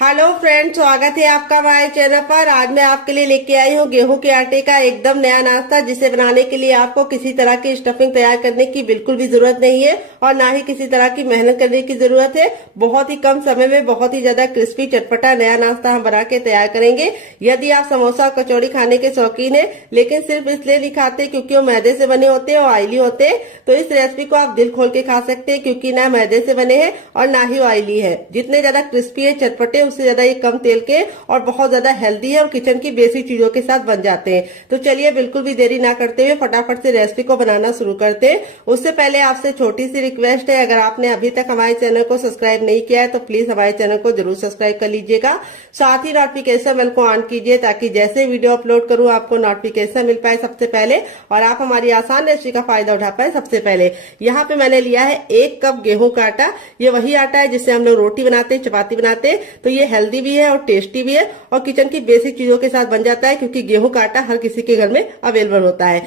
Hello friends, स्वागत है आपका हमारे चैनल पर। आज मैं आपके लिए लेके आई हूँ गेहूं के आटे का एकदम नया नाश्ता, जिसे बनाने के लिए आपको किसी तरह की स्टफिंग तैयार करने की बिल्कुल भी जरूरत नहीं है और ना ही किसी तरह की मेहनत करने की जरूरत है। बहुत ही कम समय में बहुत ही ज्यादा क्रिस्पी चटपटा नया नाश्ता हम बना के तैयार करेंगे। यदि आप समोसा और कचौड़ी खाने के शौकीन है लेकिन सिर्फ इसलिए नहीं खाते क्योंकि वो मैदे से बने होते हैं और ऑयली होते हैं, तो इस रेसिपी को आप दिल खोल के खा सकते हैं क्योंकि ना मैदे से बने हैं और ना ही ऑयली है। जितने ज्यादा क्रिस्पी है चटपटे उससे ज्यादा ये कम तेल के और बहुत ज्यादा हेल्दी है और किचन की बेसिक चीजों के साथ बन जाते हैं। तो चलिए बिल्कुल भी देरी ना करते हुए फटाफट से रेसिपी को बनाना शुरू करते हैं। उससे पहले आपसे छोटी सी रिक्वेस्ट है, अगर आपने अभी तक हमारे चैनल को सब्सक्राइब नहीं किया है तो प्लीज हमारे चैनल को जरूर सब्सक्राइब कर लीजिएगा। साथ ही नोटिफिकेशन बेल को ऑन कीजिए ताकि जैसे वीडियो अपलोड करूं आपको नोटिफिकेशन मिल पाए सबसे पहले और आप हमारी आसान रेसिपी का फायदा उठा पाए सबसे पहले। यहाँ पे मैंने लिया है 1 कप गेहूं का आटा। ये वही आटा है जिससे हम लोग रोटी बनाते हैं, चपाती बनाते हैं। तो ये हेल्दी भी है और टेस्टी भी है और किचन की बेसिक चीजों के साथ बन जाता है क्योंकि गेहूं का आटा हर किसी के घर में अवेलेबल होता है।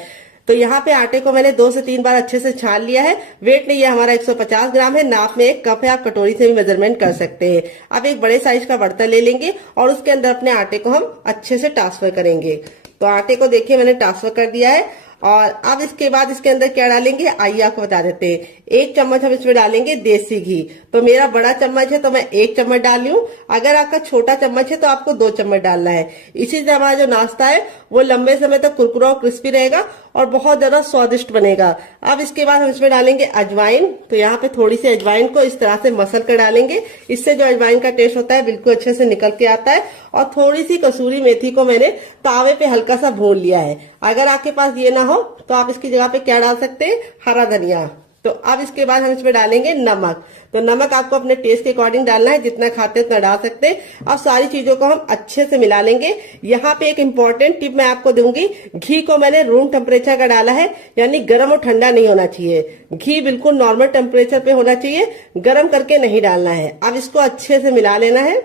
तो यहाँ पे आटे को मैंने 2 से 3 बार अच्छे से छान लिया है। वेट नहीं है हमारा 150 ग्राम है, नाप में 1 कप है, आप कटोरी से भी मेजरमेंट कर सकते हैं। अब एक बड़े साइज का बर्तन ले लेंगे और उसके अंदर अपने आटे को हम अच्छे से ट्रांसफर करेंगे। तो आटे को देखिए मैंने ट्रांसफर कर दिया है और अब इसके बाद इसके अंदर क्या डालेंगे आइए आपको बता देते हैं। 1 चम्मच हम इसमें डालेंगे देसी घी। तो मेरा बड़ा चम्मच है तो मैं 1 चम्मच डाल रही हूँ। अगर आपका छोटा चम्मच है तो आपको 2 चम्मच डालना है। इसी से हमारा जो नाश्ता है वो लंबे समय तक कुरकुरा और क्रिस्पी रहेगा और बहुत ज्यादा स्वादिष्ट बनेगा। अब इसके बाद हम इसमें डालेंगे अजवाइन। तो यहाँ पे थोड़ी सी अजवाइन को इस तरह से मसल कर डालेंगे। इससे जो अजवाइन का टेस्ट होता है बिल्कुल अच्छे से निकल के आता है। और थोड़ी सी कसूरी मेथी को मैंने तावे पे हल्का सा भून लिया है। अगर आपके पास ये ना हो तो आप इसकी जगह पे क्या डाल सकते हैं, हरा धनिया। तो अब इसके बाद हम इसमें डालेंगे नमक। तो नमक आपको अपने टेस्ट के अकॉर्डिंग डालना है, जितना खाते हैं उतना डाल सकते हैं। अब सारी चीजों को हम अच्छे से मिला लेंगे। यहाँ पे एक इम्पोर्टेंट टिप मैं आपको दूंगी, घी को मैंने रूम टेम्परेचर का डाला है, यानी गर्म और ठंडा नहीं होना चाहिए। घी बिल्कुल नॉर्मल टेम्परेचर पे होना चाहिए, गर्म करके नहीं डालना है। अब इसको अच्छे से मिला लेना है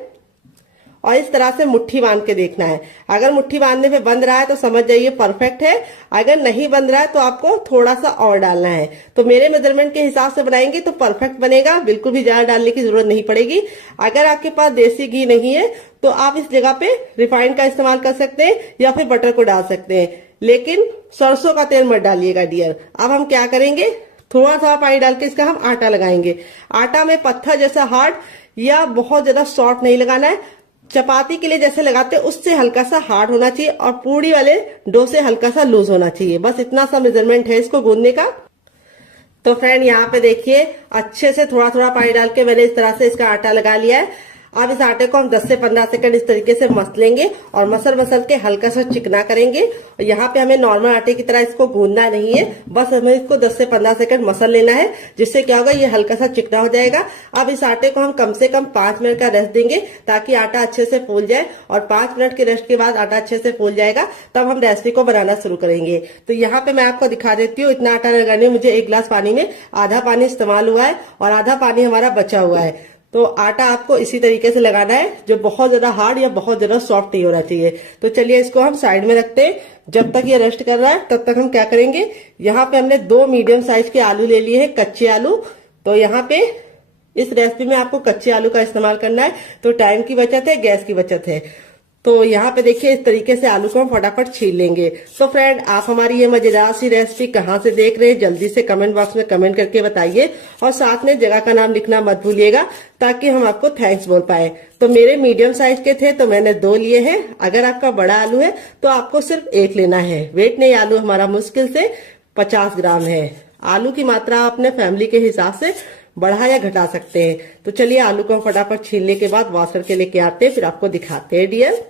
और इस तरह से मुट्ठी बांध के देखना है। अगर मुट्ठी बांधने पे बंध रहा है तो समझ जाइए परफेक्ट है, अगर नहीं बंध रहा है तो आपको थोड़ा सा और डालना है। तो मेरे मेजरमेंट के हिसाब से बनाएंगे तो परफेक्ट बनेगा, बिल्कुल भी ज्यादा डालने की जरूरत नहीं पड़ेगी। अगर आपके पास देसी घी नहीं है तो आप इस जगह पे रिफाइंड का इस्तेमाल कर सकते हैं या फिर बटर को डाल सकते हैं, लेकिन सरसों का तेल मत डालिएगा डियर। अब हम क्या करेंगे, थोड़ा सा पानी डाल के इसका हम आटा लगाएंगे। आटा में पत्थर जैसा हार्ड या बहुत ज्यादा सॉफ्ट नहीं लगाना है। चपाती के लिए जैसे लगाते हैं उससे हल्का सा हार्ड होना चाहिए और पूड़ी वाले डो से हल्का सा लूज होना चाहिए। बस इतना सा मेजरमेंट है इसको गूंदने का। तो फ्रेंड यहाँ पे देखिए अच्छे से थोड़ा थोड़ा पानी डाल के मैंने इस तरह से इसका आटा लगा लिया है। अब इस आटे को हम 10 से 15 सेकंड इस तरीके से मसलेंगे और मसल के हल्का सा चिकना करेंगे। और यहाँ पे हमें नॉर्मल आटे की तरह इसको गूंदना नहीं है, बस हमें इसको 10 से 15 सेकंड मसल लेना है, जिससे क्या होगा ये हल्का सा चिकना हो जाएगा। अब इस आटे को हम कम से कम 5 मिनट का रेस्ट देंगे ताकि आटा अच्छे से फूल जाए और 5 मिनट के रेस्ट के बाद आटा अच्छे से फूल जाएगा तब हम रेसिपी को बनाना शुरू करेंगे। तो यहाँ पे मैं आपको दिखा देती हूँ, इतना आटा लगाने में मुझे 1 गिलास पानी में आधा पानी इस्तेमाल हुआ है और आधा पानी हमारा बचा हुआ है। तो आटा आपको इसी तरीके से लगाना है, जो बहुत ज्यादा हार्ड या बहुत ज्यादा सॉफ्ट नहीं होना चाहिए। तो चलिए इसको हम साइड में रखते हैं। जब तक ये रेस्ट कर रहा है तब तक हम क्या करेंगे, यहाँ पे हमने 2 मीडियम साइज के आलू ले लिए हैं, कच्चे आलू। तो यहाँ पे इस रेसिपी में आपको कच्चे आलू का इस्तेमाल करना है, तो टाइम की बचत है, गैस की बचत है। तो यहाँ पे देखिए इस तरीके से आलू को हम फटाफट छील लेंगे। तो फ्रेंड आप हमारी ये मजेदार सी रेसिपी कहाँ से देख रहे हैं जल्दी से कमेंट बॉक्स में कमेंट करके बताइए और साथ में जगह का नाम लिखना मत भूलिएगा ताकि हम आपको थैंक्स बोल पाए। तो मेरे मीडियम साइज के थे तो मैंने 2 लिए हैं। अगर आपका बड़ा आलू है तो आपको सिर्फ 1 लेना है। वेट नहीं, आलू हमारा मुश्किल से 50 ग्राम है। आलू की मात्रा अपने फैमिली के हिसाब से बढ़ा या घटा सकते हैं। तो चलिए आलू को फटाफट छीलने के बाद वॉश करके लेके आते हैं, फिर आपको दिखाते हैं डियर।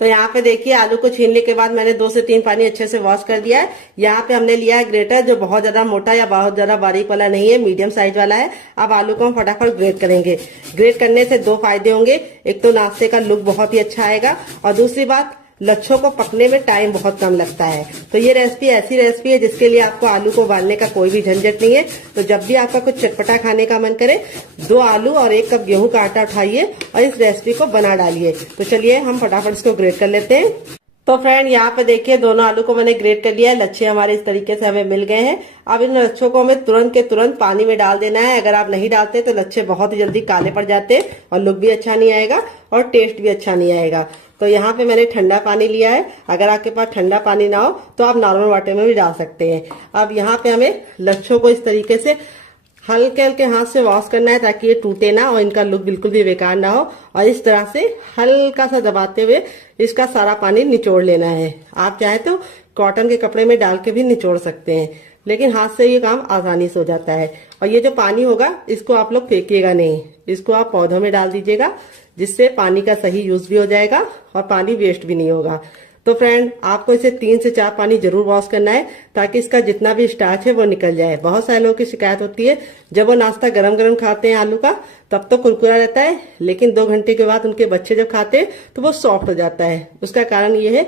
तो यहाँ पे देखिए आलू को छीलने के बाद मैंने 2 से 3 पानी अच्छे से वॉश कर दिया है। यहाँ पे हमने लिया है ग्रेटर, जो बहुत ज्यादा मोटा या बहुत ज्यादा बारीक वाला नहीं है, मीडियम साइज वाला है। अब आलू को हम फटाफट ग्रेट करेंगे। ग्रेट करने से 2 फायदे होंगे, एक तो नाश्ते का लुक बहुत ही अच्छा आएगा और दूसरी बात लच्छों को पकने में टाइम बहुत कम लगता है। तो ये रेसिपी ऐसी रेसिपी है जिसके लिए आपको आलू को उबालने का कोई भी झंझट नहीं है। तो जब भी आपका कुछ चटपटा खाने का मन करे 2 आलू और 1 कप गेहूं का आटा उठाइए और इस रेसिपी को बना डालिए। तो चलिए हम फटाफट इसको ग्रेट कर लेते हैं। तो तो फ्रेंड यहाँ पे देखिए दोनों आलू को मैंने ग्रेट कर लिया है। लच्छे हमारे इस तरीके से हमें मिल गए हैं। अब इन लच्छों को हमें तुरंत के तुरंत पानी में डाल देना है। अगर आप नहीं डालते तो लच्छे बहुत ही जल्दी काले पड़ जाते हैं और लुक भी अच्छा नहीं आएगा और टेस्ट भी अच्छा नहीं आएगा। तो यहाँ पे मैंने ठंडा पानी लिया है। अगर आपके पास ठंडा पानी ना हो तो आप नॉर्मल वाटर में भी डाल सकते हैं। अब यहाँ पे हमें लच्छों को इस तरीके से हल्के हल्के हाथ से वॉश करना है ताकि ये टूटे ना और इनका लुक बिल्कुल भी बेकार ना हो। और इस तरह से हल्का सा दबाते हुए इसका सारा पानी निचोड़ लेना है। आप चाहे तो कॉटन के कपड़े में डाल के भी निचोड़ सकते हैं, लेकिन हाथ से ये काम आसानी से हो जाता है। और ये जो पानी होगा इसको आप लोग फेंकिएगा नहीं, इसको आप पौधों में डाल दीजिएगा, जिससे पानी का सही यूज भी हो जाएगा और पानी वेस्ट भी नहीं होगा। तो फ्रेंड आपको इसे 3 से 4 पानी जरूर वॉश करना है ताकि इसका जितना भी स्टार्च है वो निकल जाए। बहुत सारे लोगों की शिकायत होती है जब वो नाश्ता गरम गरम खाते हैं आलू का तब तो कुरकुरा रहता है, लेकिन 2 घंटे के बाद उनके बच्चे जब खाते हैं तो वो सॉफ्ट हो जाता है। उसका कारण ये है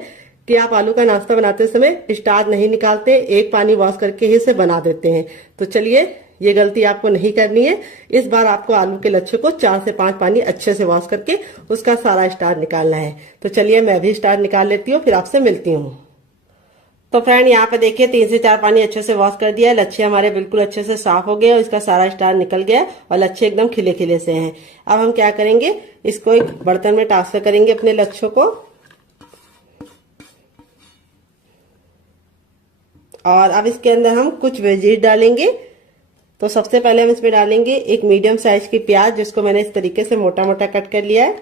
कि आप आलू का नाश्ता बनाते समय स्टार्च नहीं निकालते, एक पानी वॉश करके ही इसे बना देते हैं। तो चलिए ये गलती आपको नहीं करनी है। इस बार आपको आलू के लच्छे को 4 से 5 पानी अच्छे से वॉश करके उसका सारा स्टार्च निकालना है। तो चलिए मैं भी स्टार्च निकाल लेती हूँ, फिर आपसे मिलती हूँ। तो फ्रेंड यहाँ पे देखिए 3 से 4 पानी अच्छे से वॉश कर दिया है। लच्छे हमारे बिल्कुल अच्छे से साफ हो गए और इसका सारा स्टार्च निकल गया और लच्छे एकदम खिले खिले से हैं। अब हम क्या करेंगे, इसको एक बर्तन में ट्रांसफर करेंगे अपने लच्छों को। और अब इसके अंदर हम कुछ वेजीज डालेंगे। तो सबसे पहले हम इसमें डालेंगे एक मीडियम साइज की प्याज, जिसको मैंने इस तरीके से मोटा मोटा कट कर लिया है।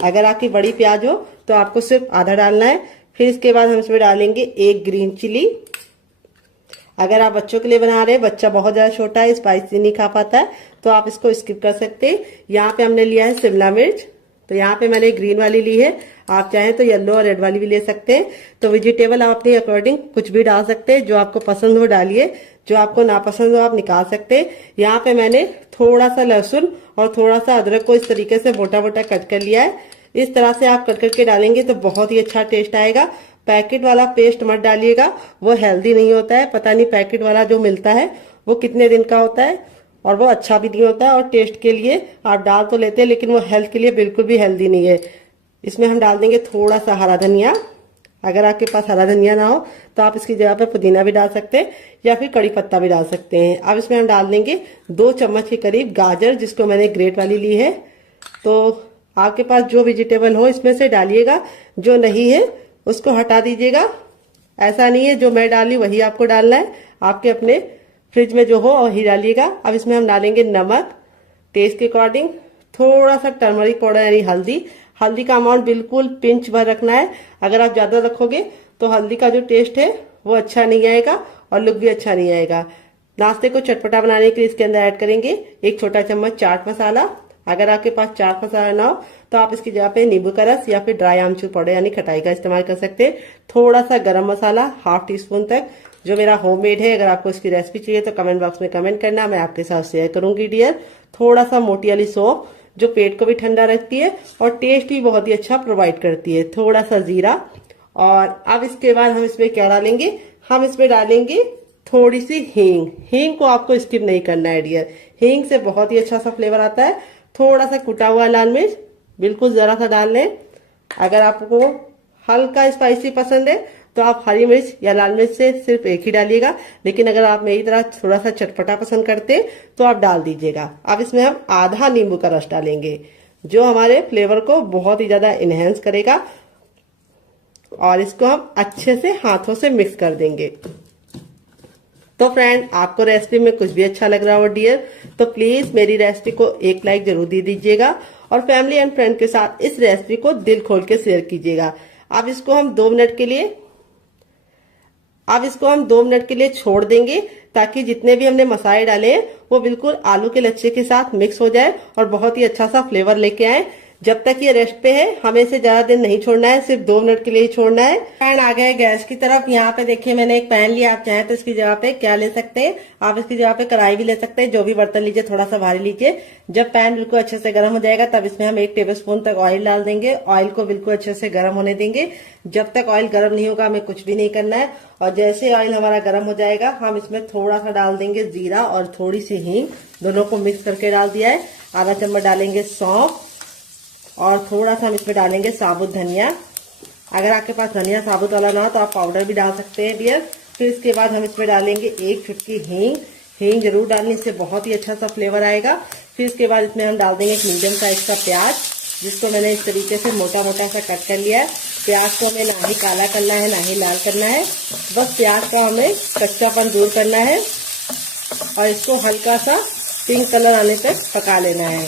अगर आपकी बड़ी प्याज हो तो आपको सिर्फ आधा डालना है। फिर इसके बाद हम इसमें डालेंगे 1 ग्रीन चिली। अगर आप बच्चों के लिए बना रहे हैं, बच्चा बहुत ज्यादा छोटा है, स्पाइसी नहीं खा पाता है, तो आप इसको स्किप कर सकते हैं। यहाँ पे हमने लिया है शिमला मिर्च। तो यहाँ पे मैंने ग्रीन वाली ली है, आप चाहें तो येलो और रेड वाली भी ले सकते हैं। तो वेजिटेबल आप अपने अकॉर्डिंग कुछ भी डाल सकते हैं, जो आपको पसंद हो डालिए, जो आपको नापसंद हो आप निकाल सकते हैं। यहाँ पे मैंने थोड़ा सा लहसुन और थोड़ा सा अदरक को इस तरीके से मोटा मोटा कट कर लिया है। इस तरह से आप कट करके डालेंगे तो बहुत ही अच्छा टेस्ट आएगा। पैकेट वाला पेस्ट मत डालिएगा, वो हेल्दी नहीं होता है। पता नहीं पैकेट वाला जो मिलता है वो कितने दिन का होता है और वो अच्छा भी नहीं होता है। और टेस्ट के लिए आप डाल तो लेते हैं, लेकिन वो हेल्थ के लिए बिल्कुल भी हेल्दी नहीं है। इसमें हम डाल देंगे थोड़ा सा हरा धनिया। अगर आपके पास हरा धनिया ना हो तो आप इसकी जगह पे पुदीना भी डाल सकते हैं या फिर कड़ी पत्ता भी डाल सकते हैं। अब इसमें हम डाल देंगे 2 चम्मच के करीब गाजर, जिसको मैंने ग्रेट वाली ली है। तो आपके पास जो वेजिटेबल हो इसमें से डालिएगा, जो नहीं है उसको हटा दीजिएगा। ऐसा नहीं है जो मैं डाली वही आपको डालना है, आपके अपने फ्रिज में जो हो वही डालिएगा। अब इसमें हम डालेंगे नमक टेस्ट के अकॉर्डिंग, थोड़ा सा टर्मरिक पाउडर यानी हल्दी। हल्दी का अमाउंट बिल्कुल पिंच भर रखना है। अगर आप ज्यादा रखोगे तो हल्दी का जो टेस्ट है वो अच्छा नहीं आएगा और लुक भी अच्छा नहीं आएगा। नाश्ते को चटपटा बनाने के लिए इसके अंदर ऐड करेंगे 1 छोटा चम्मच चाट मसाला। अगर आपके पास चाट मसाला ना हो तो आप इसकी जगह पे नींबू का रस या फिर ड्राई आमचूर पाउडर यानी खटाई का इस्तेमाल कर सकते हैं। थोड़ा सा गरम मसाला 1/2 टीस्पून तक, जो मेरा होममेड है। अगर आपको इसकी रेसिपी चाहिए तो कमेंट बॉक्स में कमेंट करना, मैं आपके साथ शेयर करूंगी डियर। थोड़ा सा मोटी वाली सौंफ, जो पेट को भी ठंडा रखती है और टेस्ट भी बहुत ही अच्छा प्रोवाइड करती है। थोड़ा सा जीरा। और अब इसके बाद हम इसमें क्या डालेंगे, हम इसमें डालेंगे थोड़ी सी हींग। हींग को आपको स्किप नहीं करना है डियर, हींग से बहुत ही अच्छा सा फ्लेवर आता है। थोड़ा सा कुटा हुआ लाल मिर्च, बिल्कुल जरा सा डाल लें। अगर आपको हल्का स्पाइसी पसंद है तो आप हरी मिर्च या लाल मिर्च से सिर्फ एक ही डालिएगा, लेकिन अगर आप मेरी तरह थोड़ा सा चटपटा पसंद करते हैं तो आप डाल दीजिएगा। अब इसमें हम आधा नींबू का रस डालेंगे, जो हमारे फ्लेवर को बहुत ही ज्यादा इनहेंस करेगा। और इसको हम अच्छे से हाथों से मिक्स कर देंगे। तो फ्रेंड आपको रेसिपी में कुछ भी अच्छा लग रहा हो डियर, तो प्लीज मेरी रेसिपी को एक लाइक जरूर दे दीजिएगा और फैमिली एंड फ्रेंड के साथ इस रेसिपी को दिल खोल के शेयर कीजिएगा। अब इसको हम 2 मिनट के लिए छोड़ देंगे, ताकि जितने भी हमने मसाले डाले हैं वो बिल्कुल आलू के लच्छे के साथ मिक्स हो जाए और बहुत ही अच्छा सा फ्लेवर लेके आए। जब तक ये रेस्ट पे है हमें इसे ज्यादा देर नहीं छोड़ना है, सिर्फ 2 मिनट के लिए ही छोड़ना है। पैन आ गया गैस की तरफ। यहाँ पे देखिए मैंने एक पैन लिया, आप चाहें तो इसकी जगह पे क्या ले सकते हैं, आप इसकी जगह पे कढ़ाई भी ले सकते हैं। जो भी बर्तन लीजिए थोड़ा सा भारी लीजिए। जब पैन बिल्कुल अच्छे से गर्म हो जाएगा तब इसमें हम 1 टेबलस्पून तक ऑयल डाल देंगे। ऑयल को बिल्कुल अच्छे से गर्म होने देंगे। जब तक ऑयल गर्म नहीं होगा हमें कुछ भी नहीं करना है। और जैसे ऑयल हमारा गर्म हो जाएगा हम इसमें थोड़ा सा डाल देंगे जीरा और थोड़ी सी हींग, दोनों को मिक्स करके डाल दिया है। आधा चम्मच डालेंगे सौंफ, और थोड़ा सा हम इसमें डालेंगे साबुत धनिया। अगर आपके पास धनिया साबुत वाला ना हो तो आप पाउडर भी डाल सकते हैं डियर। फिर इसके बाद हम इसमें डालेंगे 1 चुटकी हींग। हींग जरूर डालनी, इससे बहुत ही अच्छा सा फ्लेवर आएगा। फिर इसके बाद इसमें हम डाल देंगे एक मीडियम साइज का प्याज, जिसको मैंने इस तरीके से मोटा मोटा सा कट कर लिया है। प्याज को हमें ना ही काला करना है ना ही लाल करना है, बस प्याज का हमें कच्चापन दूर करना है और इसको हल्का सा पिंक कलर आने तक पका लेना है।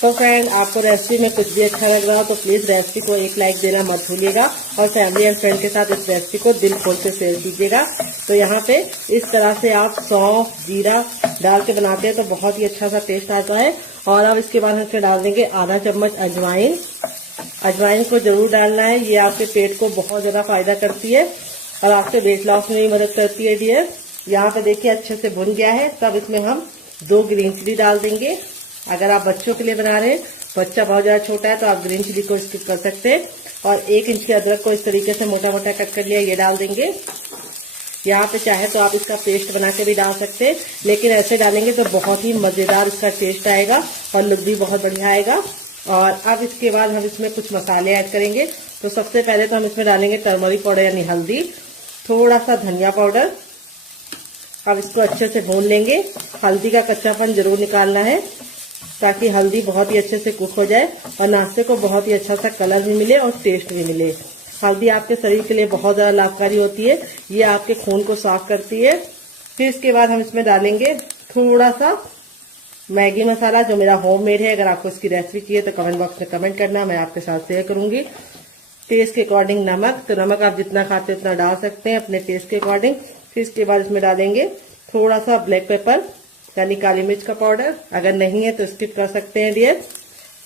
तो फ्रेंड, आपको रेसिपी में कुछ भी अच्छा लग रहा हो तो प्लीज रेसिपी को एक लाइक देना मत भूलिएगा और फैमिली एंड फ्रेंड के साथ इस रेसिपी को दिल खोल के शेयर कीजिएगा। तो यहाँ पे इस तरह से आप सौंफ जीरा डाल के बनाते हैं तो बहुत ही अच्छा सा टेस्ट आता है। और अब इसके बाद हम इसमें डाल देंगे आधा चम्मच अजवाइन। अजवाइन को जरूर डालना है, ये आपके पेट को बहुत ज्यादा फायदा करती है और आपके वेट लॉस में भी मदद करती है डियर। यहाँ पे देखिए अच्छे से भुन गया है। तब इसमें हम 2 ग्रीन चिली डाल देंगे। अगर आप बच्चों के लिए बना रहे हैं, बच्चा बहुत ज्यादा छोटा है तो आप ग्रीन चिली को स्किप कर सकते हैं। और 1 इंच के अदरक को इस तरीके से मोटा मोटा कट कर लिया, ये डाल देंगे। यहाँ पे चाहे तो आप इसका पेस्ट बना के भी डाल सकते हैं, लेकिन ऐसे डालेंगे तो बहुत ही मजेदार इसका टेस्ट आएगा और लुक भी बहुत बढ़िया आएगा। और अब इसके बाद हम इसमें कुछ मसाले ऐड करेंगे। तो सबसे पहले तो हम इसमें डालेंगे टर्मरिक पाउडर यानी हल्दी, थोड़ा सा धनिया पाउडर। अब इसको अच्छे से भून लेंगे। हल्दी का कच्चापन जरूर निकालना है ताकि हल्दी बहुत ही अच्छे से कुक हो जाए और नाश्ते को बहुत ही अच्छा सा कलर भी मिले और टेस्ट भी मिले। हल्दी आपके शरीर के लिए बहुत ज्यादा लाभकारी होती है, ये आपके खून को साफ करती है। फिर इसके बाद हम इसमें डालेंगे थोड़ा सा मैगी मसाला, जो मेरा होममेड है। अगर आपको इसकी रेसिपी चाहिए तो कमेंट बॉक्स में कमेंट करना, मैं आपके साथ शेयर करूंगी। टेस्ट के अकॉर्डिंग नमक, तो नमक आप जितना खाते हैं उतना डाल सकते हैं अपने टेस्ट के अकॉर्डिंग। फिर इसके बाद इसमें डालेंगे थोड़ा सा ब्लैक पेपर यानी काली मिर्च का पाउडर। अगर नहीं है तो स्किप कर सकते हैं डियर।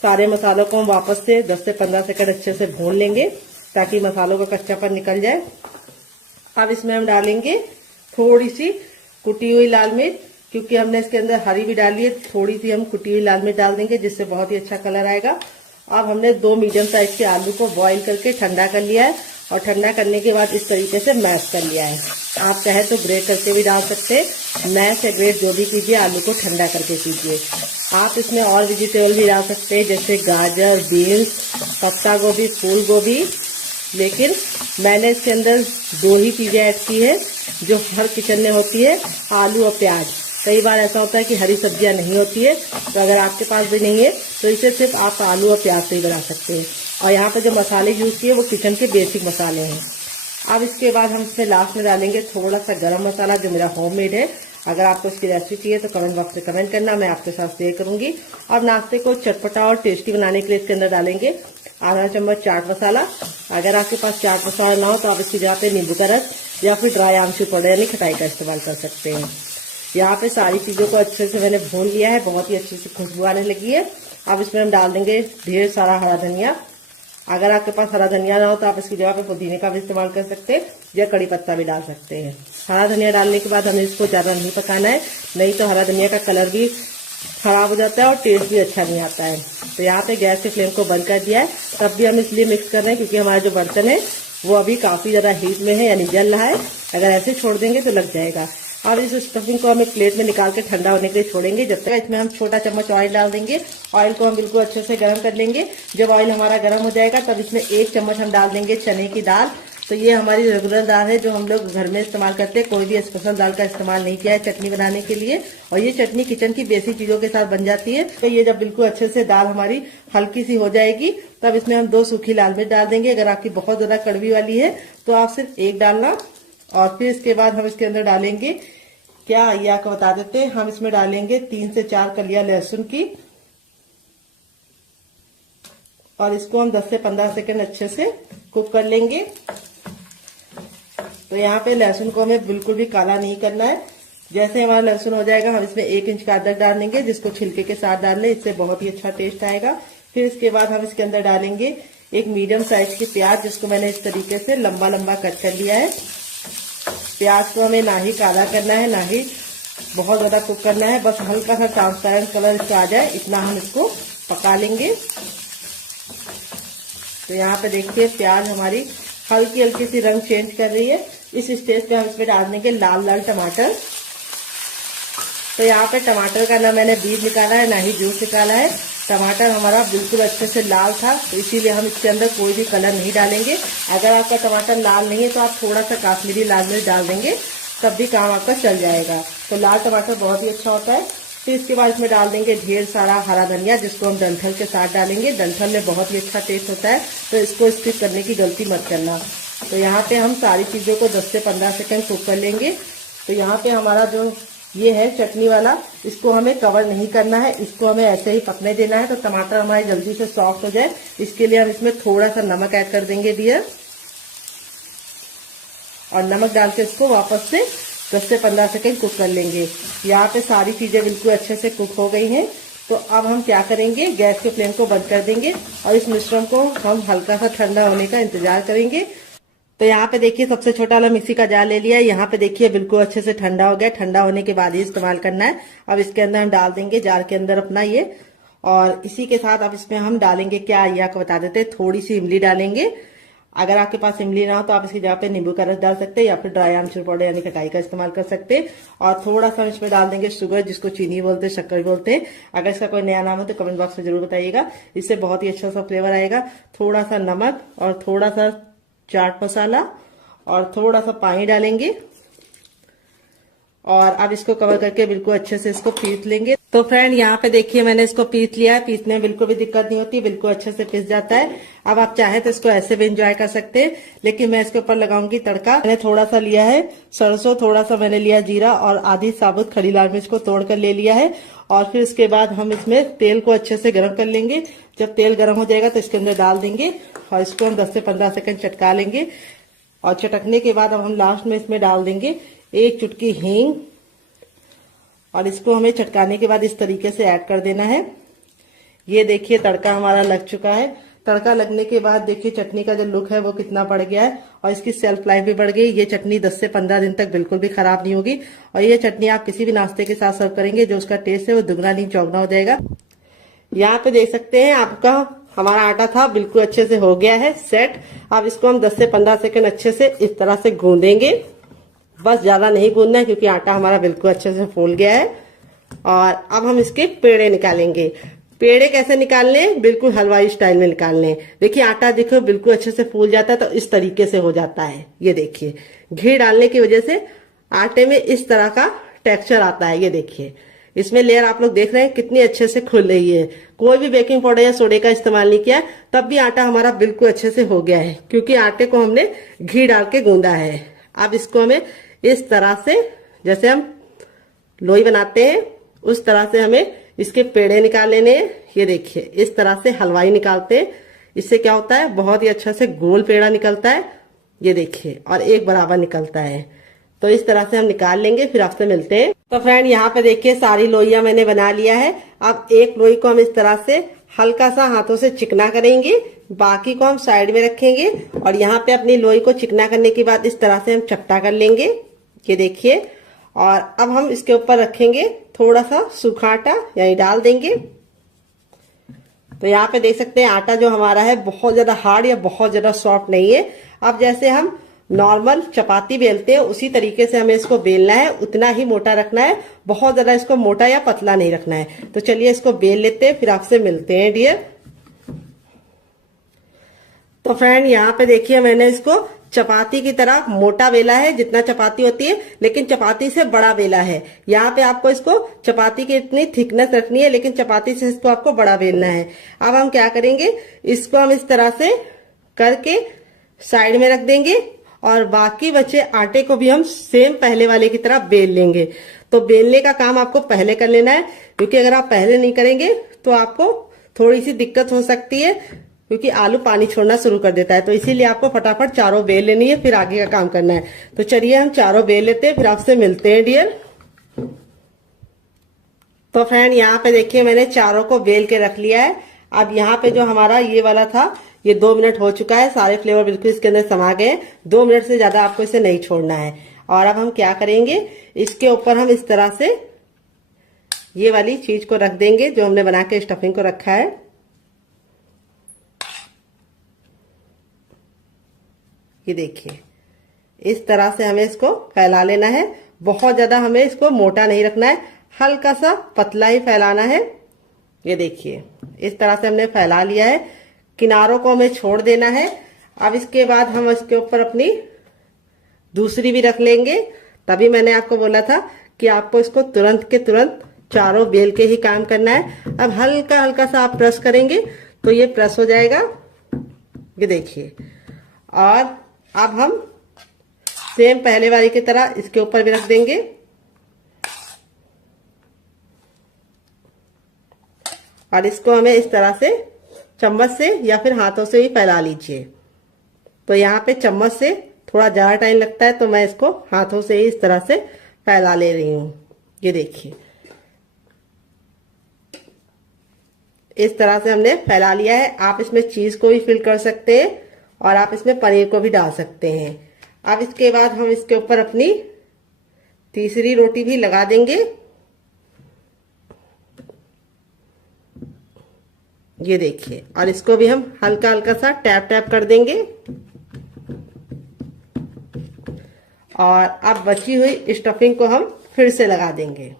सारे मसालों को हम वापस से 10 से 15 सेकंड अच्छे से भून लेंगे ताकि मसालों का कच्चापन निकल जाए। अब इसमें हम डालेंगे थोड़ी सी कुटी हुई लाल मिर्च, क्योंकि हमने इसके अंदर हरी भी डाली है, थोड़ी सी हम कुटी हुई लाल मिर्च डाल देंगे जिससे बहुत ही अच्छा कलर आएगा। अब हमने 2 मीडियम साइज के आलू को बॉईल करके ठंडा कर लिया है और ठंडा करने के बाद इस तरीके से मैश कर लिया है। आप चाहे तो ग्रेट करके भी डाल सकते हैं। मैश या ग्रेट जो भी कीजिए, आलू को ठंडा करके कीजिए। आप इसमें और वेजिटेबल भी डाल सकते हैं जैसे गाजर, बीन्स, पत्ता गोभी, फूल गोभी, लेकिन मैंने इसके अंदर 2 ही चीजें ऐड की है जो हर किचन में होती है, आलू और प्याज। कई बार ऐसा होता है कि हरी सब्जियां नहीं होती है, तो अगर आपके पास भी नहीं है तो इसे सिर्फ आप आलू और प्याज से ही बना सकते हैं। और यहाँ पे जो मसाले यूज किए वो किचन के बेसिक मसाले हैं। अब इसके बाद हम इसमें लास्ट में डालेंगे थोड़ा सा गरम मसाला, जो मेरा होममेड है। अगर आपको इसकी रेसिपी चाहिए तो कमेंट बॉक्स में कमेंट करना, मैं आपके साथ शेयर करूंगी। और नाश्ते को चटपटा और टेस्टी बनाने के लिए इसके अंदर डालेंगे आधा चम्मच चाट मसाला। अगर आपके पास चाट मसाला ना हो तो आप इसकी जगह पे नींबू का रस या फिर ड्राई आमचूर पाउडर यानी खटाई का इस्तेमाल कर सकते हैं। यहाँ पे सारी चीजों को अच्छे से मैंने भून लिया है, बहुत ही अच्छे से खुशबू आने लगी है। अब इसमें हम डाल देंगे ढेर सारा हरा धनिया। अगर आपके पास हरा धनिया ना हो तो आप इसकी जगह पे पुदीने का भी इस्तेमाल कर सकते हैं या कड़ी पत्ता भी डाल सकते हैं। हरा धनिया डालने के बाद हमें इसको ज्यादा नहीं पकाना है, नहीं तो हरा धनिया का कलर भी खराब हो जाता है और टेस्ट भी अच्छा नहीं आता है। तो यहाँ पे गैस के फ्लेम को बंद कर दिया है। तब भी हम इसलिए मिक्स कर रहे हैं क्योंकि हमारा जो बर्तन है वो अभी काफी ज्यादा हीट में है यानी जल रहा है। अगर ऐसे छोड़ देंगे तो लग जाएगा। अब इस स्टफिंग को हम एक प्लेट में निकाल के ठंडा होने के लिए छोड़ेंगे। जब तक इसमें हम छोटा चम्मच ऑयल डाल देंगे। ऑयल को हम बिल्कुल अच्छे से गर्म कर लेंगे। जब ऑयल हमारा गर्म हो जाएगा तब इसमें 1 चम्मच हम डाल देंगे चने की दाल। तो ये हमारी रेगुलर दाल है जो हम लोग घर में इस्तेमाल करते हैं, कोई भी स्पेशल दाल का इस्तेमाल नहीं किया है चटनी बनाने के लिए। और ये चटनी किचन की बेसिक चीजों के साथ बन जाती है। तो ये जब बिल्कुल अच्छे से दाल हमारी हल्की सी हो जाएगी तब इसमें हम 2 सूखी लाल मिर्च डाल देंगे। अगर आपकी बहुत ज्यादा कड़वी वाली है तो आप सिर्फ 1 डालना। और फिर इसके बाद हम इसके अंदर डालेंगे, क्या ये आपको बता देते हैं, हम इसमें डालेंगे 3 से 4 कलियां लहसुन की। और इसको हम 10 से 15 सेकंड अच्छे से कुक कर लेंगे। तो यहाँ पे लहसुन को हमें बिल्कुल भी काला नहीं करना है। जैसे हमारा लहसुन हो जाएगा हम इसमें 1 इंच का अदरक डाल देंगे, जिसको छिलके के साथ डाल लें, इससे बहुत ही अच्छा टेस्ट आएगा। फिर इसके बाद हम इसके अंदर डालेंगे एक मीडियम साइज की प्याज, जिसको मैंने इस तरीके से लंबा लंबा कट कर लिया है। प्याज को हमें ना ही काला करना है ना ही बहुत ज्यादा कुक करना है, बस हल्का सा ट्रांसपेरेंट कलर इसका आ जाए इतना हम इसको पका लेंगे। तो यहाँ पे देखिए प्याज हमारी हल्की हल्की सी रंग चेंज कर रही है। इस स्टेज पे हम इसमें डाल देंगे लाल लाल टमाटर। तो यहाँ पे टमाटर का ना मैंने बीज निकाला है ना ही जूस निकाला है। टमाटर हमारा बिल्कुल अच्छे से लाल था, तो इसीलिए हम इसके अंदर कोई भी कलर नहीं डालेंगे। अगर आपका टमाटर लाल नहीं है तो आप थोड़ा सा काश्मीरी लाल मिर्च डाल देंगे, तब भी काम आपका चल जाएगा। तो लाल टमाटर बहुत ही अच्छा होता है। फिर इसके बाद इसमें डाल देंगे ढेर सारा हरा धनिया, जिसको हम डंठल के साथ डालेंगे। डंठल में बहुत ही अच्छा टेस्ट होता है, तो इसको स्किप करने की गलती मत करना। तो यहाँ पे हम सारी चीज़ों को 10 से 15 सेकंड कुक कर लेंगे। तो यहाँ पे हमारा जो ये है चटनी वाला, इसको हमें कवर नहीं करना है, इसको हमें ऐसे ही पकने देना है। तो टमाटर हमारे जल्दी से सॉफ्ट हो जाए, इसके लिए हम इसमें थोड़ा सा नमक ऐड कर देंगे डियर, और नमक डाल के इसको वापस से 10 से 15 सेकंड कुक कर लेंगे। यहाँ पे सारी चीजें बिल्कुल अच्छे से कुक हो गई हैं। तो अब हम क्या करेंगे, गैस के फ्लेम को बंद कर देंगे और इस मिश्रण को हम हल्का सा ठंडा होने का इंतजार करेंगे। तो यहाँ पे देखिए सबसे छोटा वाला मिक्सी का जार ले लिया है। यहाँ पे देखिए बिल्कुल अच्छे से ठंडा हो गया। ठंडा होने के बाद ही इस्तेमाल करना है। अब इसके अंदर हम डाल देंगे जार के अंदर अपना ये, और इसी के साथ अब इसमें हम डालेंगे क्या, ये आपको बता देते हैं, थोड़ी सी इमली डालेंगे। अगर आपके पास इमली ना हो तो आप इसकी जगह पे नींबू का रस डाल सकते हैं, या फिर ड्राई आमचूर पाउडर यानी खटाई का इस्तेमाल कर सकते हैं। और थोड़ा सा इसमें डाल देंगे शुगर, जिसको चीनी बोलते हैं, शक्कर बोलते हैं। अगर इसका कोई नया नाम हो तो कमेंट बॉक्स में जरूर बताइएगा, इससे बहुत ही अच्छा सा फ्लेवर आएगा। थोड़ा सा नमक और थोड़ा सा चाट मसाला और थोड़ा सा पानी डालेंगे, और अब इसको कवर करके बिल्कुल अच्छे से इसको पीस लेंगे। तो फ्रेंड यहाँ पे देखिए मैंने इसको पीस लिया है। पीसने में बिल्कुल भी दिक्कत नहीं होती, बिल्कुल अच्छे से पीस जाता है। अब आप चाहे तो इसको ऐसे भी एंजॉय कर सकते हैं, लेकिन मैं इसके ऊपर लगाऊंगी तड़का। मैंने थोड़ा सा लिया है सरसों, थोड़ा सा मैंने लिया जीरा, और आधी साबुत खड़ी लाल मिर्च को तोड़ कर ले लिया है। और फिर इसके बाद हम इसमें तेल को अच्छे से गर्म कर लेंगे। जब तेल गर्म हो जाएगा तो इसके अंदर डाल देंगे, और इसको हम 10 से 15 सेकंड चटका लेंगे। और चटकने के बाद अब हम लास्ट में इसमें डाल देंगे 1 चुटकी हींग, और इसको हमें चटकाने के बाद इस तरीके से ऐड कर देना है। ये देखिए तड़का हमारा लग चुका है। तड़का लगने के बाद देखिए चटनी का जो लुक है वो कितना बढ़ गया है, और इसकी सेल्फ लाइफ भी बढ़ गई। ये चटनी 10 से 15 दिन तक बिल्कुल भी खराब नहीं होगी, और ये चटनी आप किसी भी नाश्ते के साथ सर्व करेंगे, जो उसका टेस्ट है वो दुगना नहीं चौगना हो जाएगा। यहाँ पे देख सकते हैं आपका हमारा आटा था बिल्कुल अच्छे से हो गया है सेट। अब इसको हम 10 से 15 सेकंड अच्छे से इस तरह से गूंदेंगे। बस ज्यादा नहीं गूंदना है, क्योंकि आटा हमारा बिल्कुल अच्छे से फूल गया है। और अब हम इसके पेड़े निकालेंगे। पेड़े कैसे निकालने हैं, बिल्कुल हलवाई स्टाइल में निकालने हैं। देखिए आटा देखो बिल्कुल अच्छे से फूल जाता है, तो इस तरीके से हो जाता है। ये देखिए घी डालने की वजह से आटे में इस तरह का टेक्सचर आता है। ये देखिए इसमें लेयर आप लोग देख रहे हैं कितनी अच्छे से खुल रही है। कोई भी बेकिंग पाउडर या सोडे का इस्तेमाल नहीं किया, तब भी आटा हमारा बिल्कुल अच्छे से हो गया है, क्योंकि आटे को हमने घी डाल के गूंदा है। अब इसको हमें इस तरह से, जैसे हम लोई बनाते हैं उस तरह से हमें इसके पेड़े निकाल लेने हैं। ये देखिए इस तरह से हलवाई निकालते हैं। इससे क्या होता है, बहुत ही अच्छा से गोल पेड़ा निकलता है। ये देखिए, और एक बराबर निकलता है। तो इस तरह से हम निकाल लेंगे, फिर आपसे मिलते हैं। तो फ्रेंड यहाँ पे देखिए सारी लोइयां मैंने बना लिया है। अब एक लोई को हम इस तरह से हल्का सा हाथों से चिकना करेंगे, बाकी को हम साइड में रखेंगे। और यहाँ पे अपनी लोई को चिकना करने के बाद इस तरह से हम चपटा कर लेंगे। ये देखिए, और अब हम इसके ऊपर रखेंगे थोड़ा सा सूखा आटा, यानी डाल देंगे। तो यहाँ पे देख सकते हैं आटा जो हमारा है बहुत ज्यादा हार्ड या बहुत ज्यादा सॉफ्ट नहीं है। अब जैसे हम नॉर्मल चपाती बेलते हैं उसी तरीके से हमें इसको बेलना है, उतना ही मोटा रखना है, बहुत ज्यादा इसको मोटा या पतला नहीं रखना है। तो चलिए इसको बेल लेते हैं, फिर आपसे मिलते हैं डियर। तो फ्रेंड यहाँ पे देखिए मैंने इसको चपाती की तरह मोटा बेला है, जितना चपाती होती है, लेकिन चपाती से बड़ा बेला है। यहाँ पे आपको इसको चपाती की इतनी थिकनेस रखनी है, लेकिन चपाती से इसको आपको बड़ा बेलना है। अब हम क्या करेंगे, इसको हम इस तरह से करके साइड में रख देंगे, और बाकी बचे आटे को भी हम सेम पहले वाले की तरह बेल लेंगे। तो बेलने का काम आपको पहले कर लेना है, क्योंकि अगर आप पहले नहीं करेंगे तो आपको थोड़ी सी दिक्कत हो सकती है, क्योंकि आलू पानी छोड़ना शुरू कर देता है। तो इसीलिए आपको फटाफट चारों बेल लेनी है, फिर आगे का काम करना है। तो चलिए हम चारों बेल लेते हैं, फिर आपसे मिलते हैं डियर। तो फ्रेंड यहाँ पे देखिए मैंने चारों को बेल के रख लिया है। अब यहाँ पे जो हमारा ये वाला था, ये 2 मिनट हो चुका है, सारे फ्लेवर बिल्कुल इसके अंदर समा गए। 2 मिनट से ज्यादा आपको इसे नहीं छोड़ना है। और अब हम क्या करेंगे, इसके ऊपर हम इस तरह से ये वाली चीज को रख देंगे जो हमने बना के स्टफिंग को रखा है। ये देखिए इस तरह से हमें इसको फैला लेना है। बहुत ज्यादा हमें इसको मोटा नहीं रखना है, हल्का सा पतला ही फैलाना है। ये देखिए इस तरह से हमने फैला लिया है, किनारों को हमें छोड़ देना है। अब इसके बाद हम इसके ऊपर अपनी दूसरी भी रख लेंगे। तभी मैंने आपको बोला था कि आपको इसको तुरंत के तुरंत चारों बेल के ही काम करना है। अब हल्का हल्का सा आप प्रेस करेंगे तो ये प्रेस हो जाएगा, ये देखिए। और अब हम सेम पहले वाली की तरह इसके ऊपर भी रख देंगे और इसको हमें इस तरह से चम्मच से या फिर हाथों से ही फैला लीजिए। तो यहाँ पे चम्मच से थोड़ा ज्यादा टाइम लगता है, तो मैं इसको हाथों से ही इस तरह से फैला ले रही हूँ। ये देखिए इस तरह से हमने फैला लिया है। आप इसमें चीज को भी फिल कर सकते हैं और आप इसमें पनीर को भी डाल सकते हैं। अब इसके बाद हम इसके ऊपर अपनी तीसरी रोटी भी लगा देंगे। ये देखिए, और इसको भी हम हल्का हल्का सा टैप टैप कर देंगे। और अब बची हुई स्टफिंग को हम फिर से लगा देंगे।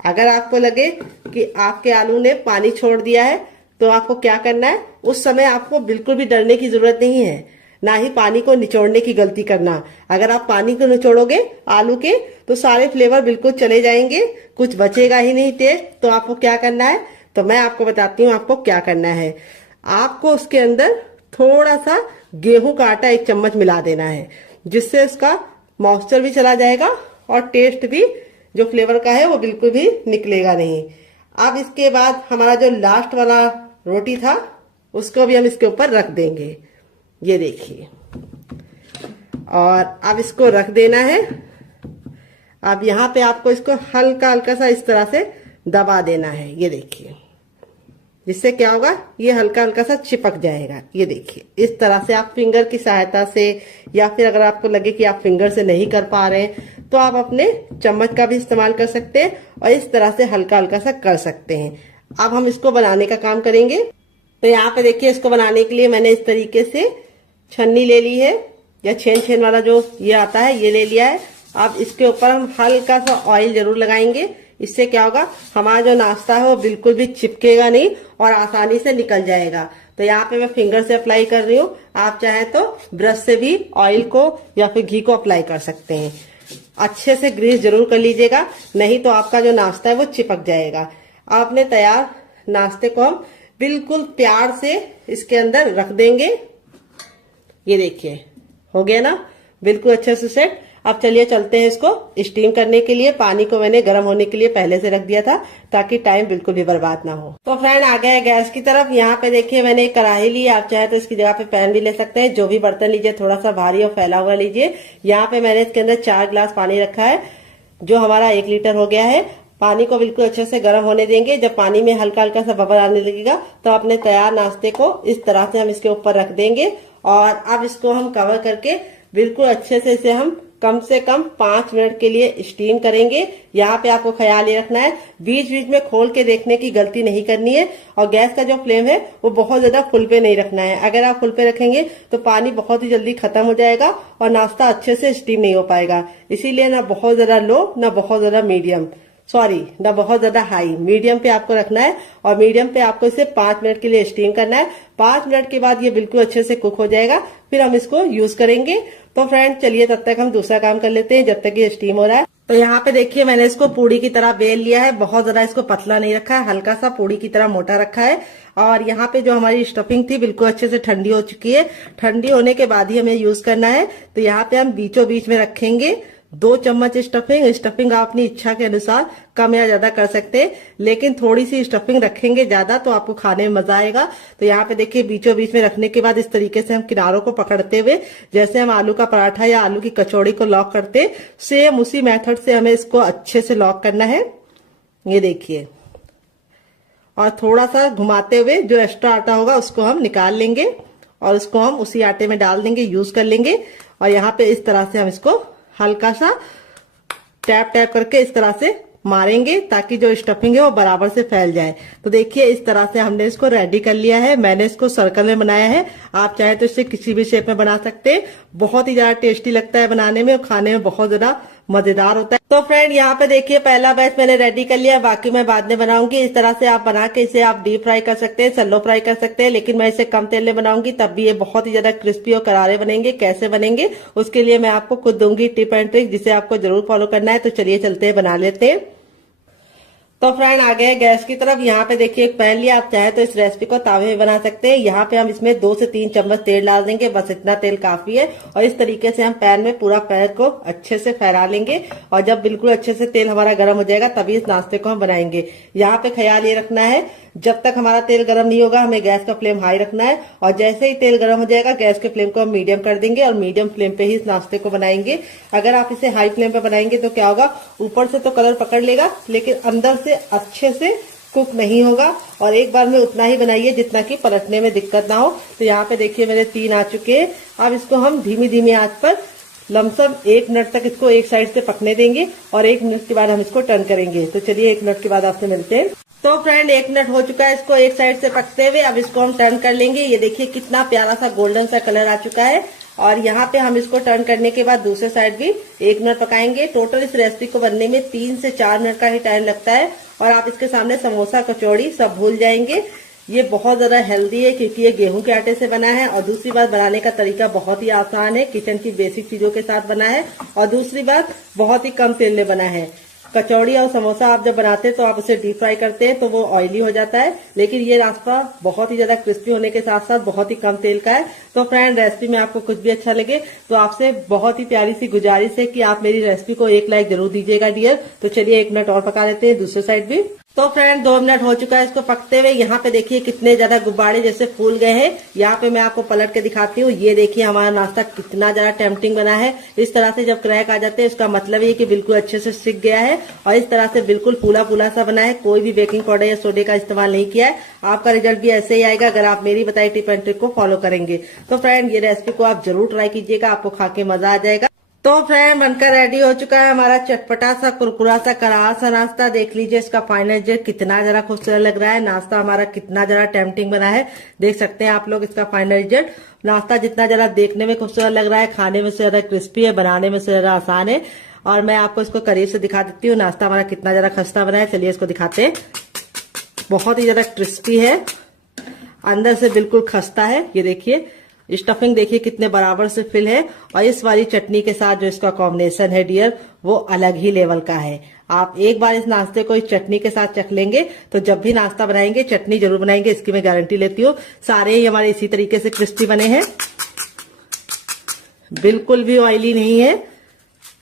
अगर आपको लगे कि आपके आलू ने पानी छोड़ दिया है तो आपको क्या करना है, उस समय आपको बिल्कुल भी डरने की जरूरत नहीं है, ना ही पानी को निचोड़ने की गलती करना। अगर आप पानी को निचोड़ोगे आलू के तो सारे फ्लेवर बिल्कुल चले जाएंगे, कुछ बचेगा ही नहीं टेस्ट। तो आपको क्या करना है, तो मैं आपको बताती हूँ आपको क्या करना है। आपको उसके अंदर थोड़ा सा गेहूं का आटा 1 चम्मच मिला देना है, जिससे उसका मॉइस्चर भी चला जाएगा और टेस्ट भी जो फ्लेवर का है वो बिल्कुल भी निकलेगा नहीं। अब इसके बाद हमारा जो लास्ट वाला रोटी था उसको भी हम इसके ऊपर रख देंगे। ये देखिए, और अब इसको रख देना है। अब यहाँ पे आपको इसको हल्का हल्का सा इस तरह से दबा देना है। ये देखिए, जिससे क्या होगा, ये हल्का हल्का सा चिपक जाएगा। ये देखिए, इस तरह से आप फिंगर की सहायता से, या फिर अगर आपको लगे कि आप फिंगर से नहीं कर पा रहे हैं तो आप अपने चम्मच का भी इस्तेमाल कर सकते हैं और इस तरह से हल्का हल्का सा कर सकते हैं। अब हम इसको बनाने का काम करेंगे। तो यहाँ पे देखिए, इसको बनाने के लिए मैंने इस तरीके से छन्नी ले ली है, या छेन छेन वाला जो ये आता है ये ले लिया है। अब इसके ऊपर हम हल्का सा ऑयल जरूर लगाएंगे। इससे क्या होगा, हमारा जो नाश्ता है वो बिल्कुल भी चिपकेगा नहीं और आसानी से निकल जाएगा। तो यहाँ पे मैं फिंगर से अप्लाई कर रही हूँ, आप चाहे तो ब्रश से भी ऑयल को या फिर घी को अप्लाई कर सकते हैं। अच्छे से ग्रीस जरूर कर लीजिएगा, नहीं तो आपका जो नाश्ता है वो चिपक जाएगा। आपने तैयार नाश्ते को हम बिल्कुल प्यार से इसके अंदर रख देंगे। ये देखिए, हो गया ना बिल्कुल अच्छे से सेट। अब चलिए चलते हैं इसको स्टीम करने के लिए। पानी को मैंने गर्म होने के लिए पहले से रख दिया था ताकि टाइम बिल्कुल भी बर्बाद ना हो। तो फ्रेंड आ गए गैस की तरफ। यहाँ पे देखिए मैंने एक कढ़ाई ली, आप चाहे तो इसकी जगह पे पैन भी ले सकते हैं। जो भी बर्तन लीजिए थोड़ा सा भारी और फैला हुआ लीजिए। यहाँ पे मैंने इसके अंदर 4 गिलास पानी रखा है, जो हमारा 1 लीटर हो गया है। पानी को बिल्कुल अच्छे से गर्म होने देंगे। जब पानी में हल्का हल्का सा बबल आने लगेगा तो अपने तैयार नाश्ते को इस तरह से हम इसके ऊपर रख देंगे और अब इसको हम कवर करके बिल्कुल अच्छे से इसे हम कम से कम 5 मिनट के लिए स्टीम करेंगे। यहाँ पे आपको ख्याल ये रखना है, बीच बीच में खोल के देखने की गलती नहीं करनी है। और गैस का जो फ्लेम है वो बहुत ज्यादा फुल पे नहीं रखना है। अगर आप फुल पे रखेंगे तो पानी बहुत ही जल्दी खत्म हो जाएगा और नाश्ता अच्छे से स्टीम नहीं हो पाएगा। इसीलिए ना बहुत ज्यादा लो, ना बहुत ज्यादा मीडियम, सॉरी ना बहुत ज्यादा हाई, मीडियम पे आपको रखना है। और मीडियम पे आपको इसे 5 मिनट के लिए स्टीम करना है। 5 मिनट के बाद ये बिल्कुल अच्छे से कुक हो जाएगा, फिर हम इसको यूज करेंगे। तो फ्रेंड चलिए तब तक हम दूसरा काम कर लेते हैं जब तक ये स्टीम हो रहा है। तो यहाँ पे देखिए मैंने इसको पूड़ी की तरह बेल लिया है। बहुत ज्यादा इसको पतला नहीं रखा है, हल्का सा पूड़ी की तरह मोटा रखा है। और यहाँ पे जो हमारी स्टफिंग थी बिल्कुल अच्छे से ठंडी हो चुकी है। ठंडी होने के बाद ही हमें यूज करना है। तो यहाँ पे हम बीचों बीच में रखेंगे 2 चम्मच स्टफिंग। स्टफिंग आप अपनी इच्छा के अनुसार कम या ज्यादा कर सकते हैं, लेकिन थोड़ी सी स्टफिंग रखेंगे ज्यादा तो आपको खाने में मजा आएगा। तो यहाँ पे देखिए बीचों बीच में रखने के बाद इस तरीके से हम किनारों को पकड़ते हुए, जैसे हम आलू का पराठा या आलू की कचौड़ी को लॉक करते, सेम उसी मेथड से हमें इसको अच्छे से लॉक करना है। ये देखिए, और थोड़ा सा घुमाते हुए जो एक्स्ट्रा आटा होगा उसको हम निकाल लेंगे और उसको हम उसी आटे में डाल देंगे, यूज कर लेंगे। और यहाँ पे इस तरह से हम इसको हल्का सा टैप टैप करके इस तरह से मारेंगे ताकि जो स्टफिंग है वो बराबर से फैल जाए। तो देखिए इस तरह से हमने इसको रेडी कर लिया है। मैंने इसको सर्कल में बनाया है, आप चाहे तो इसे किसी भी शेप में बना सकते हैं। बहुत ही ज्यादा टेस्टी लगता है बनाने में और खाने में बहुत ज्यादा मजेदार होता है। तो फ्रेंड यहाँ पे देखिए पहला बैच मैंने रेडी कर लिया, बाकी मैं बाद में बनाऊंगी। इस तरह से आप बना के इसे आप डीप फ्राई कर सकते हैं, सैलो फ्राई कर सकते हैं, लेकिन मैं इसे कम तेल में बनाऊंगी, तब भी ये बहुत ही ज्यादा क्रिस्पी और करारे बनेंगे। कैसे बनेंगे उसके लिए मैं आपको खुद दूंगी टिप एंड ट्रिक, जिसे आपको जरूर फॉलो करना है। तो चलिए चलते हैं, बना लेते हैं। तो फ्रेंड आ गए गैस की तरफ। यहाँ पे देखिए एक पैन लिया, आप चाहे तो इस रेसिपी को तावे में बना सकते हैं। यहाँ पे हम इसमें 2 से 3 चम्मच तेल डाल देंगे, बस इतना तेल काफी है। और इस तरीके से हम पैन में पूरा पैन को अच्छे से फैला लेंगे, और जब बिल्कुल अच्छे से तेल हमारा गर्म हो जाएगा तभी इस नाश्ते को हम बनाएंगे। यहाँ पे ख्याल ये रखना है, जब तक हमारा तेल गर्म नहीं होगा हमें गैस का फ्लेम हाई रखना है, और जैसे ही तेल गर्म हो जाएगा गैस के फ्लेम को हम मीडियम कर देंगे, और मीडियम फ्लेम पे ही इस नाश्ते को बनाएंगे। अगर आप इसे हाई फ्लेम पे बनाएंगे तो क्या होगा, ऊपर से तो कलर पकड़ लेगा लेकिन अंदर से अच्छे से कुक नहीं होगा। और एक बार में उतना ही बनाइए जितना कि पलटने में दिक्कत ना हो। तो यहाँ पे देखिए मेरे 3 आ चुके हैं। अब इसको हम धीमी धीमी आंच पर लमसम 1 मिनट तक इसको एक साइड से पकने देंगे, और 1 मिनट के बाद हम इसको टर्न करेंगे। तो चलिए 1 मिनट के बाद आपसे मिलते हैं। तो फ्रेंड 1 मिनट हो चुका है इसको एक साइड से पकते हुए। अब इसको हम टर्न कर लेंगे। ये देखिए कितना प्यारा सा गोल्डन सा कलर आ चुका है। और यहाँ पे हम इसको टर्न करने के बाद दूसरे साइड भी 1 मिनट पकाएंगे। टोटल इस रेसिपी को बनने में 3 से 4 मिनट का ही टाइम लगता है, और आप इसके सामने समोसा कचौड़ी सब भूल जाएंगे। ये बहुत ज्यादा हेल्दी है क्योंकि ये गेहूं के आटे से बना है, और दूसरी बात बनाने का तरीका बहुत ही आसान है, किचन की बेसिक चीजों के साथ बना है, और दूसरी बात बहुत ही कम तेल में बना है। कचौड़ी और समोसा आप जब बनाते हैं तो आप उसे डीप फ्राई करते हैं तो वो ऑयली हो जाता है, लेकिन ये नाश्ता बहुत ही ज्यादा क्रिस्पी होने के साथ साथ बहुत ही कम तेल का है। तो फ्रेंड रेसिपी में आपको कुछ भी अच्छा लगे तो आपसे बहुत ही प्यारी सी गुजारिश है कि आप मेरी रेसिपी को 1 लाइक जरूर दीजिएगा डियर। तो चलिए 1 मिनट और पका लेते हैं दूसरे साइड भी। तो फ्रेंड 2 मिनट हो चुका है इसको पकते हुए। यहाँ पे देखिए कितने ज्यादा गुब्बारे जैसे फूल गए हैं। यहाँ पे मैं आपको पलट के दिखाती हूँ। ये देखिए हमारा नाश्ता कितना ज्यादा टेम्पटिंग बना है। इस तरह से जब क्रैक आ जाते हैं उसका मतलब ये कि बिल्कुल अच्छे से सिक गया है, और इस तरह से बिल्कुल फूला फूला सा बना है। कोई भी बेकिंग पाउडर या सोडे का इस्तेमाल नहीं किया है। आपका रिजल्ट भी ऐसे ही आएगा अगर आप मेरी बताई टिप एंड ट्रिक को फॉलो करेंगे। तो फ्रेंड ये रेसिपी को आप जरूर ट्राई कीजिएगा, आपको खा के मजा आ जाएगा। तो फ्रेंड बनकर रेडी हो चुका है हमारा चटपटा सा कुरकुरा सा करारा सा नाश्ता। देख लीजिए इसका फाइनल रिजल्ट कितना जरा खूबसूरत लग रहा है। नाश्ता हमारा कितना जरा टेम्पटिंग बना है, देख सकते हैं आप लोग इसका फाइनल रिजल्ट। नाश्ता जितना जरा देखने में खूबसूरत लग रहा है, खाने में से ज्यादा क्रिस्पी है, बनाने में से ज्यादा आसान है। और मैं आपको इसको करीब से दिखा देती हूँ नाश्ता हमारा कितना जरा खस्ता बना है। चलिए इसको दिखाते हैं। बहुत ही ज्यादा क्रिस्पी है, अंदर से बिल्कुल खस्ता है। ये देखिए स्टफिंग देखिए कितने बराबर से फिल है, और इस वाली चटनी के साथ जो इसका कॉम्बिनेशन है डियर वो अलग ही लेवल का है। आप एक बार इस नाश्ते को इस चटनी के साथ चख लेंगे तो जब भी नाश्ता बनाएंगे चटनी जरूर बनाएंगे, इसकी मैं गारंटी लेती हूँ। सारे ही हमारे इसी तरीके से क्रिस्पी बने हैं, बिल्कुल भी ऑयली नहीं है,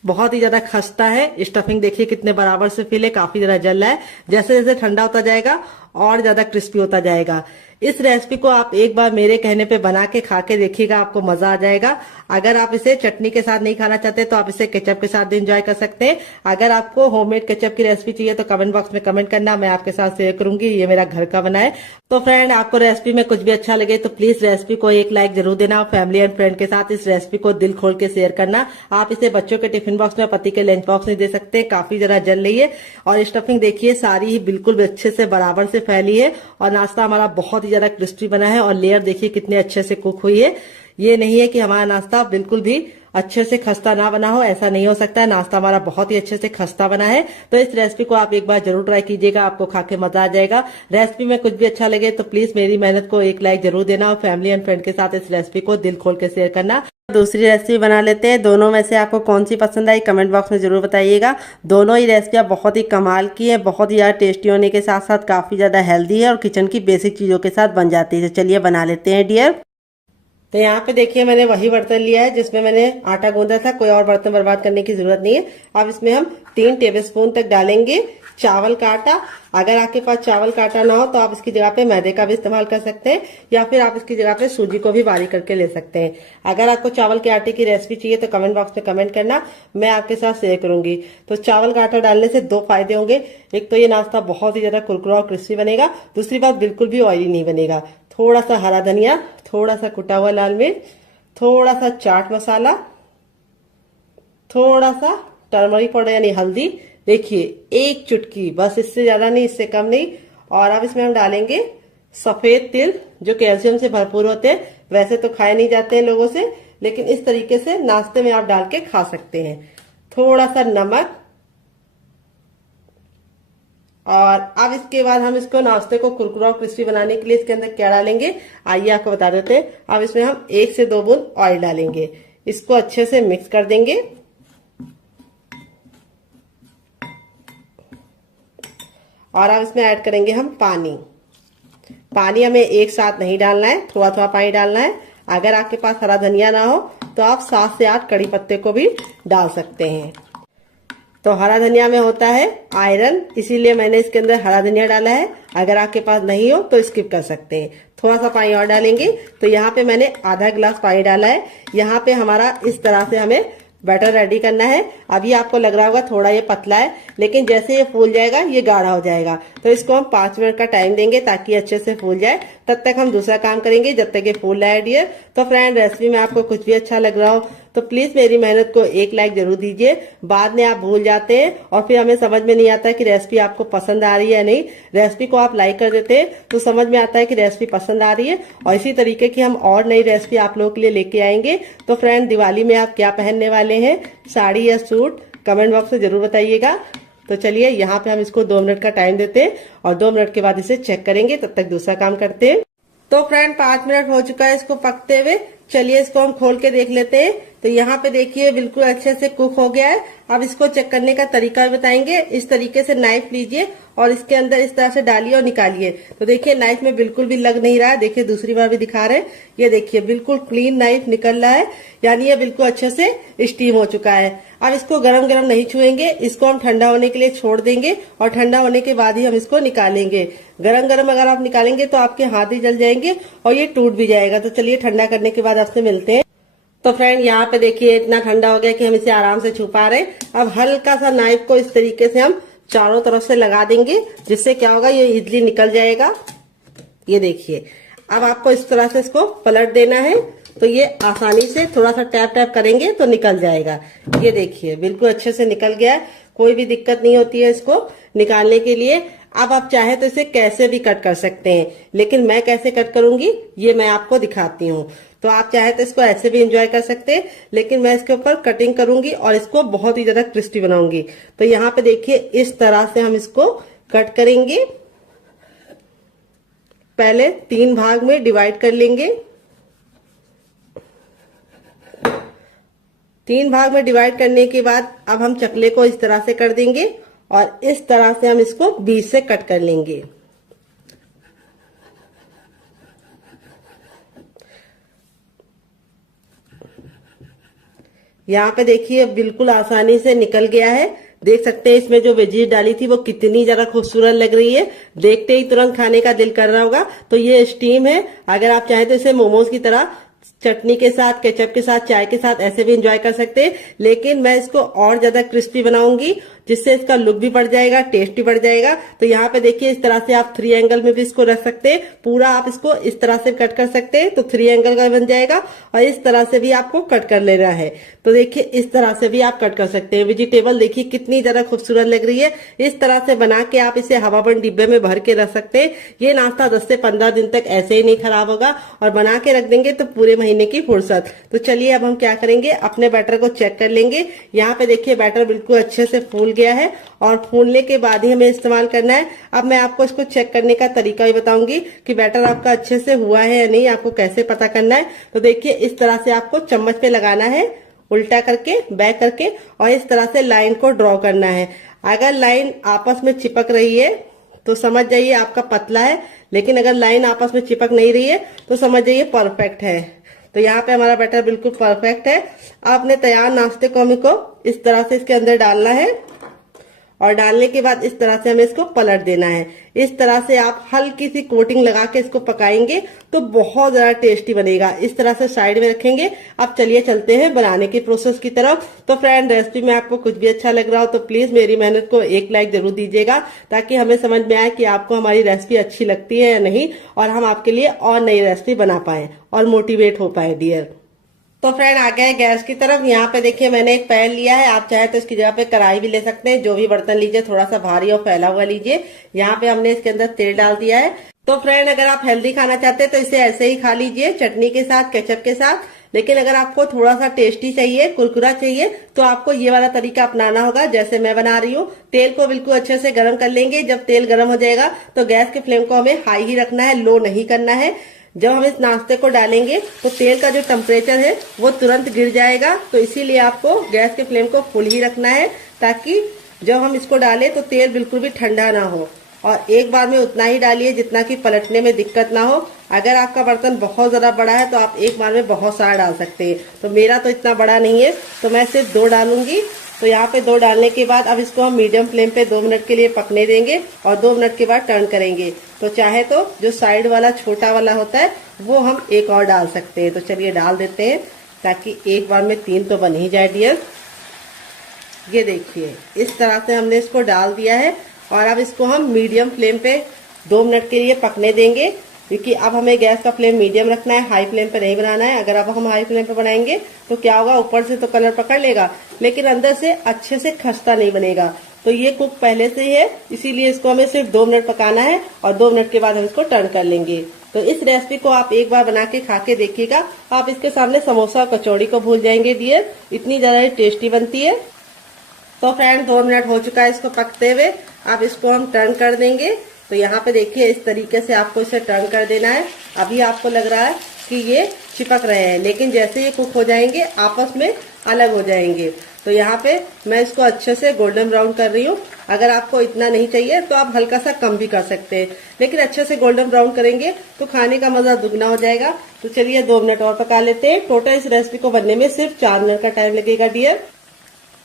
बहुत ही ज्यादा खस्ता है। स्टफिंग देखिए कितने बराबर से फिल है, काफी ज्यादा जल रहा है। जैसे जैसे ठंडा होता जाएगा और ज्यादा क्रिस्पी होता जाएगा। इस रेसिपी को आप एक बार मेरे कहने पे बना के खा के देखिएगा, आपको मजा आ जाएगा। अगर आप इसे चटनी के साथ नहीं खाना चाहते तो आप इसे केचप के साथ भी एंजॉय कर सकते हैं। अगर आपको होममेड केचप की रेसिपी चाहिए तो कमेंट बॉक्स में कमेंट करना, मैं आपके साथ शेयर करूंगी। ये मेरा घर का बना है। तो फ्रेंड आपको रेसिपी में कुछ भी अच्छा लगे तो प्लीज रेसिपी को 1 लाइक जरूर देना, और फैमिली एंड फ्रेंड के साथ इस रेसिपी को दिल खोल के शेयर करना। आप इसे बच्चों के टिफिन बॉक्स में, पति के लंच बॉक्स में दे सकते हैं, काफी जरा जल रही है। और स्टफिंग देखिए सारी ही बिल्कुल अच्छे से बराबर से फैली है, और नाश्ता हमारा बहुत ही ज्यादा क्रिस्पी बना है, और लेयर देखिए कितने अच्छे से कुक हुई है। ये नहीं है कि हमारा नाश्ता बिल्कुल भी अच्छे से खस्ता ना बना हो, ऐसा नहीं हो सकता है। नाश्ता हमारा बहुत ही अच्छे से खस्ता बना है। तो इस रेसिपी को आप एक बार जरूर ट्राई कीजिएगा, आपको खा के मजा आ जाएगा। रेसिपी में कुछ भी अच्छा लगे तो प्लीज मेरी मेहनत को 1 लाइक जरूर देना, और फैमिली एंड फ्रेंड के साथ इस रेसिपी को दिल खोल के शेयर करना। दूसरी रेसिपी बना लेते हैं। दोनों में से आपको कौन सी पसंद आई कमेंट बॉक्स में जरूर बताइएगा। दोनों ही रेसिपियाँ बहुत ही कमाल की है, बहुत ही ज्यादा टेस्टी होने के साथ साथ काफी ज्यादा हेल्दी है, और किचन की बेसिक चीजों के साथ बन जाती है। चलिए बना लेते हैं डियर। तो यहाँ पे देखिए मैंने वही बर्तन लिया है जिसमें मैंने आटा गूंदा था, कोई और बर्तन बर्बाद करने की जरूरत नहीं है। अब इसमें हम 3 टेबलस्पून तक डालेंगे चावल का आटा। अगर आपके पास चावल का आटा ना हो तो आप इसकी जगह पे मैदे का भी इस्तेमाल कर सकते हैं, या फिर आप इसकी जगह पे सूजी को भी बारीक करके ले सकते हैं। अगर आपको चावल के आटे की रेसिपी चाहिए तो कमेंट बॉक्स में कमेंट करना, मैं आपके साथ शेयर करूंगी। तो चावल का आटा डालने से 2 फायदे होंगे। एक तो ये नाश्ता बहुत ही ज्यादा कुरकुरा और क्रिस्पी बनेगा, दूसरी बात बिल्कुल भी ऑयली नहीं बनेगा। थोड़ा सा हरा धनिया, थोड़ा सा कुटा हुआ लाल मिर्च, थोड़ा सा चाट मसाला, थोड़ा सा टर्मरिक पाउडर यानी हल्दी, देखिए 1 चुटकी, बस इससे ज्यादा नहीं, इससे कम नहीं। और अब इसमें हम डालेंगे सफेद तिल जो कैल्शियम से भरपूर होते हैं। वैसे तो खाए नहीं जाते हैं लोगों से, लेकिन इस तरीके से नाश्ते में आप डाल के खा सकते हैं। थोड़ा सा नमक, और अब इसके बाद हम इसको नाश्ते को कुरकुरा और क्रिस्पी बनाने के लिए इसके अंदर क्या डालेंगे आइए आपको बता देते हैं। अब इसमें हम 1 से 2 बूंद ऑयल डालेंगे, इसको अच्छे से मिक्स कर देंगे। और अब इसमें ऐड करेंगे हम पानी। पानी हमें एक साथ नहीं डालना है, थोड़ा थोड़ा पानी डालना है। अगर आपके पास हरा धनिया ना हो तो आप 7 से 8 कड़ी पत्ते को भी डाल सकते हैं। तो हरा धनिया में होता है आयरन, इसीलिए मैंने इसके अंदर हरा धनिया डाला है। अगर आपके पास नहीं हो तो स्किप कर सकते हैं। थोड़ा सा पानी और डालेंगे। तो यहाँ पे मैंने आधा गिलास पानी डाला है। यहाँ पे हमारा इस तरह से हमें बैटर रेडी करना है। अभी आपको लग रहा होगा थोड़ा ये पतला है, लेकिन जैसे ये फूल जाएगा ये गाढ़ा हो जाएगा। तो इसको हम 5 मिनट का टाइम देंगे ताकि अच्छे से फूल जाए। तब तक हम दूसरा काम करेंगे जब तक ये फूल रहा है डियर। तो फ्रेंड, रेसिपी में आपको कुछ भी अच्छा लग रहा हो तो प्लीज मेरी मेहनत को एक लाइक जरूर दीजिए। बाद में आप भूल जाते हैं और फिर हमें समझ में नहीं आता कि रेसिपी आपको पसंद आ रही है या नहीं। रेसिपी को आप लाइक कर देते हैं तो समझ में आता है कि रेसिपी पसंद आ रही है। और इसी तरीके की हम और नई रेसिपी आप लोगों के लिए लेके आएंगे। तो फ्रेंड, दिवाली में आप क्या पहनने वाले हैं, साड़ी या सूट, कमेंट बॉक्स में जरूर बताइएगा। तो चलिए यहाँ पे हम इसको 2 मिनट का टाइम देते हैं और 2 मिनट के बाद इसे चेक करेंगे। तब तक दूसरा काम करते हैं। तो फ्रेंड, 5 मिनट हो चुका है इसको पकते हुए। चलिए इसको हम खोल के देख लेते हैं। तो यहाँ पे देखिए बिल्कुल अच्छे से कुक हो गया है। अब इसको चेक करने का तरीका भी बताएंगे। इस तरीके से नाइफ लीजिए और इसके अंदर इस तरह से डालिए और निकालिए। तो देखिए नाइफ में बिल्कुल भी लग नहीं रहा है। देखिए दूसरी बार भी दिखा रहे हैं, ये देखिए बिल्कुल क्लीन नाइफ निकल रहा है, यानी ये बिल्कुल अच्छे से स्टीम हो चुका है। अब इसको गरम गरम नहीं छुएंगे, इसको हम ठंडा होने के लिए छोड़ देंगे और ठंडा होने के बाद ही हम इसको निकालेंगे। गरम गरम अगर आप निकालेंगे तो आपके हाथ ही जल जाएंगे और ये टूट भी जाएगा। तो चलिए ठंडा करने के बाद आपसे मिलते हैं। तो फ्रेंड, यहाँ पे देखिए इतना ठंडा हो गया कि हम इसे आराम से छू पा रहे हैं। अब हल्का सा नाइफ को इस तरीके से हम चारों तरफ से लगा देंगे, जिससे क्या होगा ये इजली निकल जाएगा। ये देखिए, अब आपको इस तरह से इसको पलट देना है। तो ये आसानी से थोड़ा सा टैप टैप करेंगे तो निकल जाएगा। ये देखिए बिल्कुल अच्छे से निकल गया है, कोई भी दिक्कत नहीं होती है इसको निकालने के लिए। अब आप चाहे तो इसे कैसे भी कट कर सकते हैं, लेकिन मैं कैसे कट करूंगी ये मैं आपको दिखाती हूँ। तो आप चाहे तो इसको ऐसे भी एंजॉय कर सकते हैं, लेकिन मैं इसके ऊपर कटिंग करूंगी और इसको बहुत ही ज्यादा क्रिस्पी बनाऊंगी। तो यहाँ पे देखिए इस तरह से हम इसको कट करेंगे। पहले 3 भाग में डिवाइड कर लेंगे। 3 भाग में डिवाइड करने के बाद अब हम चकले को इस तरह से कर देंगे और इस तरह से हम इसको बीच से कट कर लेंगे। यहाँ पे देखिए बिल्कुल आसानी से निकल गया है। देख सकते हैं इसमें जो वेजीज डाली थी वो कितनी ज्यादा खूबसूरत लग रही है। देखते ही तुरंत खाने का दिल कर रहा होगा। तो ये स्टीम है। अगर आप चाहें तो इसे मोमोज की तरह चटनी के साथ, केचप के साथ, चाय के साथ ऐसे भी एंजॉय कर सकते हैं, लेकिन मैं इसको और ज्यादा क्रिस्पी बनाऊंगी, जिससे इसका लुक भी बढ़ जाएगा, टेस्ट भी बढ़ जाएगा। तो यहाँ पे देखिए इस तरह से आप 3 एंगल में भी इसको रख सकते हैं। पूरा आप इसको इस तरह से कट कर सकते हैं तो 3 एंगल का बन जाएगा, और इस तरह से भी आपको कट कर लेना है। तो देखिए इस तरह से भी आप कट कर सकते हैं। वेजिटेबल देखिए कितनी ज्यादा खूबसूरत लग रही है। इस तरह से बना के आप इसे हवाबंद डिब्बे में भर के रख सकते हैं। ये नाश्ता 10 से 15 दिन तक ऐसे ही नहीं खराब होगा, और बना के रख देंगे तो पूरे महीने की फुर्सत। तो चलिए अब हम क्या करेंगे, अपने बैटर को चेक कर लेंगे। यहाँ पे देखिए बैटर बिल्कुल अच्छे से फूल गया है, और फूलने के बाद ही हमें इस्तेमाल करना है। अब मैं आपको इसको चेक करने का तरीका भी बताऊंगी कि बैटर आपका अच्छे से हुआ है या नहीं, आपको कैसे पता करना है। तो देखिए इस तरह से आपको चम्मच पे लगाना है, उल्टा करके, बैक करके, और इस तरह से लाइन को ड्रॉ करना है। अगर लाइन आपस में चिपक रही है तो समझ जाइए आपका पतला है, लेकिन अगर लाइन आपस में चिपक नहीं रही है तो समझ जाइए परफेक्ट है। तो यहाँ पे हमारा बैटर बिल्कुल परफेक्ट है। आपने तैयार नाश्ते को इस तरह से इसके अंदर डालना है, और डालने के बाद इस तरह से हमें इसको पलट देना है। इस तरह से आप हल्की सी कोटिंग लगा के इसको पकाएंगे तो बहुत ज्यादा टेस्टी बनेगा। इस तरह से साइड में रखेंगे। अब चलिए चलते हैं बनाने की प्रोसेस की तरफ। तो फ्रेंड, रेसिपी में आपको कुछ भी अच्छा लग रहा हो तो प्लीज मेरी मेहनत को एक लाइक जरूर दीजिएगा, ताकि हमें समझ में आए कि आपको हमारी रेसिपी अच्छी लगती है या नहीं, और हम आपके लिए और नई रेसिपी बना पाए और मोटिवेट हो पाए डियर। तो फ्रेंड आ गए गैस की तरफ। यहाँ पे देखिए मैंने एक पैन लिया है, आप चाहे तो इसकी जगह पे कढ़ाई भी ले सकते हैं। जो भी बर्तन लीजिए थोड़ा सा भारी और फैला हुआ लीजिए। यहाँ पे हमने इसके अंदर तेल डाल दिया है। तो फ्रेंड, अगर आप हेल्दी खाना चाहते हैं तो इसे ऐसे ही खा लीजिए, चटनी के साथ, केचप के साथ। लेकिन अगर आपको थोड़ा सा टेस्टी चाहिए, कुरकुरा चाहिए, तो आपको ये वाला तरीका अपनाना होगा जैसे मैं बना रही हूँ। तेल को बिल्कुल अच्छे से गर्म कर लेंगे। जब तेल गर्म हो जाएगा तो गैस के फ्लेम को हमें हाई ही रखना है, लो नहीं करना है। जब हम इस नाश्ते को डालेंगे तो तेल का जो टेम्परेचर है वो तुरंत गिर जाएगा, तो इसीलिए आपको गैस के फ्लेम को फुल ही रखना है, ताकि जब हम इसको डालें तो तेल बिल्कुल भी ठंडा ना हो। और एक बार में उतना ही डालिए जितना कि पलटने में दिक्कत ना हो। अगर आपका बर्तन बहुत ज्यादा बड़ा है तो आप एक बार में बहुत सारा डाल सकते हैं। तो मेरा तो इतना बड़ा नहीं है, तो मैं सिर्फ 2 डालूंगी। तो यहाँ पे 2 डालने के बाद अब इसको हम मीडियम फ्लेम पे 2 मिनट के लिए पकने देंगे और 2 मिनट के बाद टर्न करेंगे। तो चाहे तो जो साइड वाला छोटा वाला होता है वो हम एक और डाल सकते हैं। तो चलिए डाल देते हैं, ताकि एक बार में 3 तो बन ही जाए डियर। ये देखिए इस तरह से हमने इसको डाल दिया है और अब इसको हम मीडियम फ्लेम पे 2 मिनट के लिए पकने देंगे, क्योंकि अब हमें गैस का फ्लेम मीडियम रखना है, हाई फ्लेम पे नहीं बनाना है। अगर अब हम हाई फ्लेम पे बनाएंगे तो क्या होगा, ऊपर से तो कलर पकड़ लेगा लेकिन अंदर से अच्छे से खस्ता नहीं बनेगा। तो ये कुक पहले से ही है, इसीलिए इसको हमें सिर्फ 2 मिनट पकाना है और 2 मिनट के बाद हम इसको टर्न कर लेंगे। तो इस रेसिपी को आप एक बार बना के खा के देखिएगा, आप इसके सामने समोसा और कचौड़ी को भूल जाएंगे डियर, इतनी ज्यादा टेस्टी बनती है। तो फ्रेंड 2 मिनट हो चुका है इसको पकते हुए, अब इसको हम टर्न कर देंगे। तो यहाँ पे देखिए इस तरीके से आपको इसे टर्न कर देना है। अभी आपको लग रहा है कि ये चिपक रहे हैं, लेकिन जैसे ये कुक हो जाएंगे आपस में अलग हो जाएंगे। तो यहाँ पे मैं इसको अच्छे से गोल्डन ब्राउन कर रही हूँ। अगर आपको इतना नहीं चाहिए तो आप हल्का सा कम भी कर सकते हैं, लेकिन अच्छे से गोल्डन ब्राउन करेंगे तो खाने का मजा दुगना हो जाएगा। तो चलिए 2 मिनट और पका लेते हैं। टोटल इस रेसिपी को बनने में सिर्फ 4 मिनट का टाइम लगेगा डियर।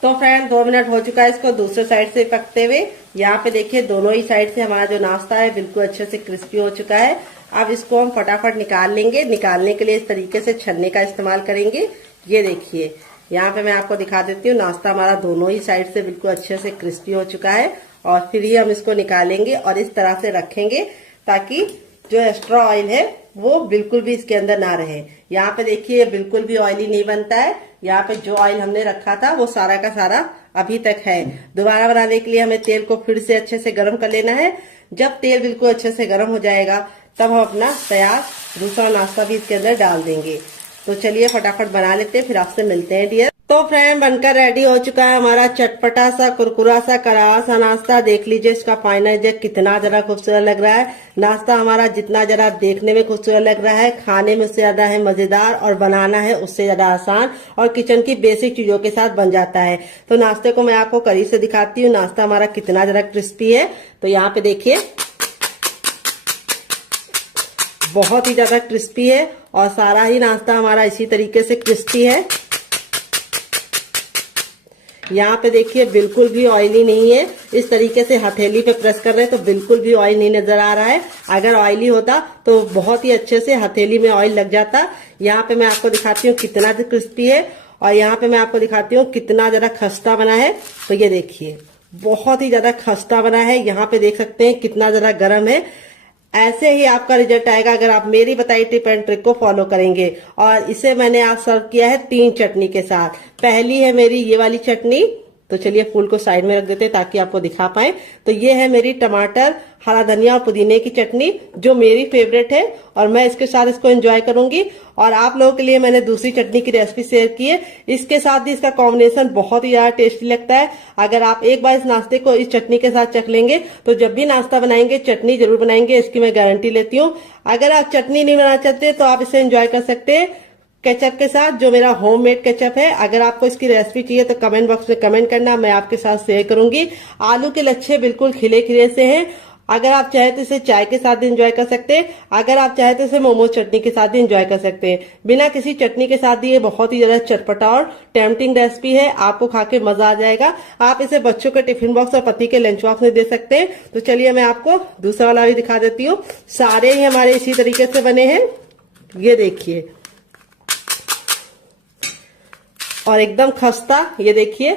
तो फ्रेंड 2 मिनट हो चुका है इसको दूसरे साइड से पकते हुए। यहाँ पे देखिए दोनों ही साइड से हमारा जो नाश्ता है बिल्कुल अच्छे से क्रिस्पी हो चुका है। अब इसको हम फटाफट निकाल लेंगे। निकालने के लिए इस तरीके से छन्ने का इस्तेमाल करेंगे। ये देखिए यहाँ पे मैं आपको दिखा देती हूँ, नाश्ता हमारा दोनों ही साइड से बिल्कुल अच्छे से क्रिस्पी हो चुका है। और फिर ही हम इसको निकालेंगे और इस तरह से रखेंगे ताकि जो एक्स्ट्रा ऑयल है वो बिल्कुल भी इसके अंदर ना रहे। यहाँ पे देखिए बिल्कुल भी ऑयली नहीं बनता है। यहाँ पे जो ऑयल हमने रखा था वो सारा का सारा अभी तक है। दोबारा बनाने के लिए हमें तेल को फिर से अच्छे से गर्म कर लेना है। जब तेल बिल्कुल अच्छे से गर्म हो जाएगा तब हम अपना तैयार दूसरा नाश्ता भी इसके अंदर डाल देंगे। तो चलिए फटाफट बना लेते हैं, फिर आपसे मिलते हैं डियर। तो फ्रेंड बनकर रेडी हो चुका है हमारा चटपटा सा कुरकुरा सा करारा सा नाश्ता। देख लीजिए इसका फाइनल रिजल्ट कितना जरा खूबसूरत लग रहा है। नाश्ता हमारा जितना जरा देखने में खूबसूरत लग रहा है, खाने में उससे ज्यादा है मजेदार और बनाना है उससे ज्यादा आसान और किचन की बेसिक चीजों के साथ बन जाता है। तो नाश्ते को मैं आपको करीब से दिखाती हूँ, नाश्ता हमारा कितना जरा क्रिस्पी है। तो यहाँ पे देखिए बहुत ही ज्यादा क्रिस्पी है और सारा ही नाश्ता हमारा इसी तरीके से क्रिस्पी है। यहाँ पे देखिए बिल्कुल भी ऑयली नहीं है। इस तरीके से हथेली पे प्रेस कर रहे हैं तो बिल्कुल भी ऑयल नहीं नजर आ रहा है। अगर ऑयली होता तो बहुत ही अच्छे से हथेली में ऑयल लग जाता। यहाँ पे मैं आपको दिखाती हूँ कितना क्रिस्पी है और यहाँ पे मैं आपको दिखाती हूँ कितना ज्यादा खस्ता बना है। तो ये देखिए बहुत ही ज्यादा खस्ता बना है। यहाँ पे देख सकते हैं कितना ज्यादा गर्म है। ऐसे ही आपका रिजल्ट आएगा अगर आप मेरी बताई टिप एंड ट्रिक को फॉलो करेंगे। और इसे मैंने आज सर्व किया है 3 चटनी के साथ। पहली है मेरी ये वाली चटनी, तो चलिए फूल को साइड में रख देते हैं ताकि आपको दिखा पाए। तो ये है मेरी टमाटर, हरा धनिया और पुदीने की चटनी जो मेरी फेवरेट है और मैं इसके साथ इसको एंजॉय करूंगी। और आप लोगों के लिए मैंने दूसरी चटनी की रेसिपी शेयर की है, इसके साथ भी इसका कॉम्बिनेशन बहुत ही ज्यादा टेस्टी लगता है। अगर आप एक बार इस नाश्ते को इस चटनी के साथ चख लेंगे तो जब भी नाश्ता बनाएंगे चटनी जरूर बनाएंगे, इसकी मैं गारंटी लेती हूँ। अगर आप चटनी नहीं बनाना चाहते तो आप इसे एंजॉय कर सकते हैं केचप के साथ, जो मेरा होममेड केचप है। अगर आपको इसकी रेसिपी चाहिए तो कमेंट बॉक्स में कमेंट करना, मैं आपके साथ शेयर करूंगी। आलू के लच्छे बिल्कुल खिले खिले से हैं। अगर आप चाहे तो इसे चाय के साथ एंजॉय कर सकते हैं, अगर आप चाहे तो इसे मोमो चटनी के साथ एंजॉय कर सकते हैं। बिना किसी चटनी के साथ ये बहुत ही ज्यादा चटपटा और टेम्पटिंग रेसिपी है, आपको खा के मजा आ जाएगा। आप इसे बच्चों के टिफिन बॉक्स और पति के लंच बॉक्स में दे सकते हैं। तो चलिए मैं आपको दूसरा वाला भी दिखा देती हूँ। सारे ही हमारे इसी तरीके से बने हैं, ये देखिए, और एकदम खस्ता, ये देखिए,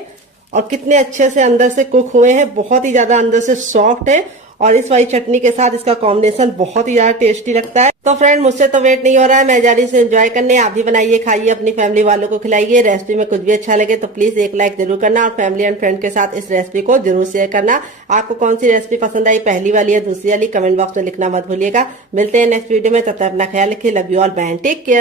और कितने अच्छे से अंदर से कुक हुए हैं, बहुत ही ज्यादा अंदर से सॉफ्ट है। और इस वाली चटनी के साथ इसका कॉम्बिनेशन बहुत ही ज्यादा टेस्टी लगता है। तो फ्रेंड मुझसे तो वेट नहीं हो रहा है, मैं जा रही हूँ एंजॉय करने। आप भी बनाइए, खाइए, अपनी फैमिली वालों को खिलाइए। रेसिपी में कुछ भी अच्छा लगे तो प्लीज एक लाइक जरूर करना और फैमिली एंड फ्रेंड के साथ इस रेसिपी को जरूर शेयर करना। आपको कौन सी रेसिपी पसंद आई, पहली वाली या दूसरी वाली, कमेंट बॉक्स में लिखना मत भूलिएगा। मिलते हैं नेक्स्ट वीडियो में, तब तक अपना ख्याल रखिए। Love you all, bye, take care.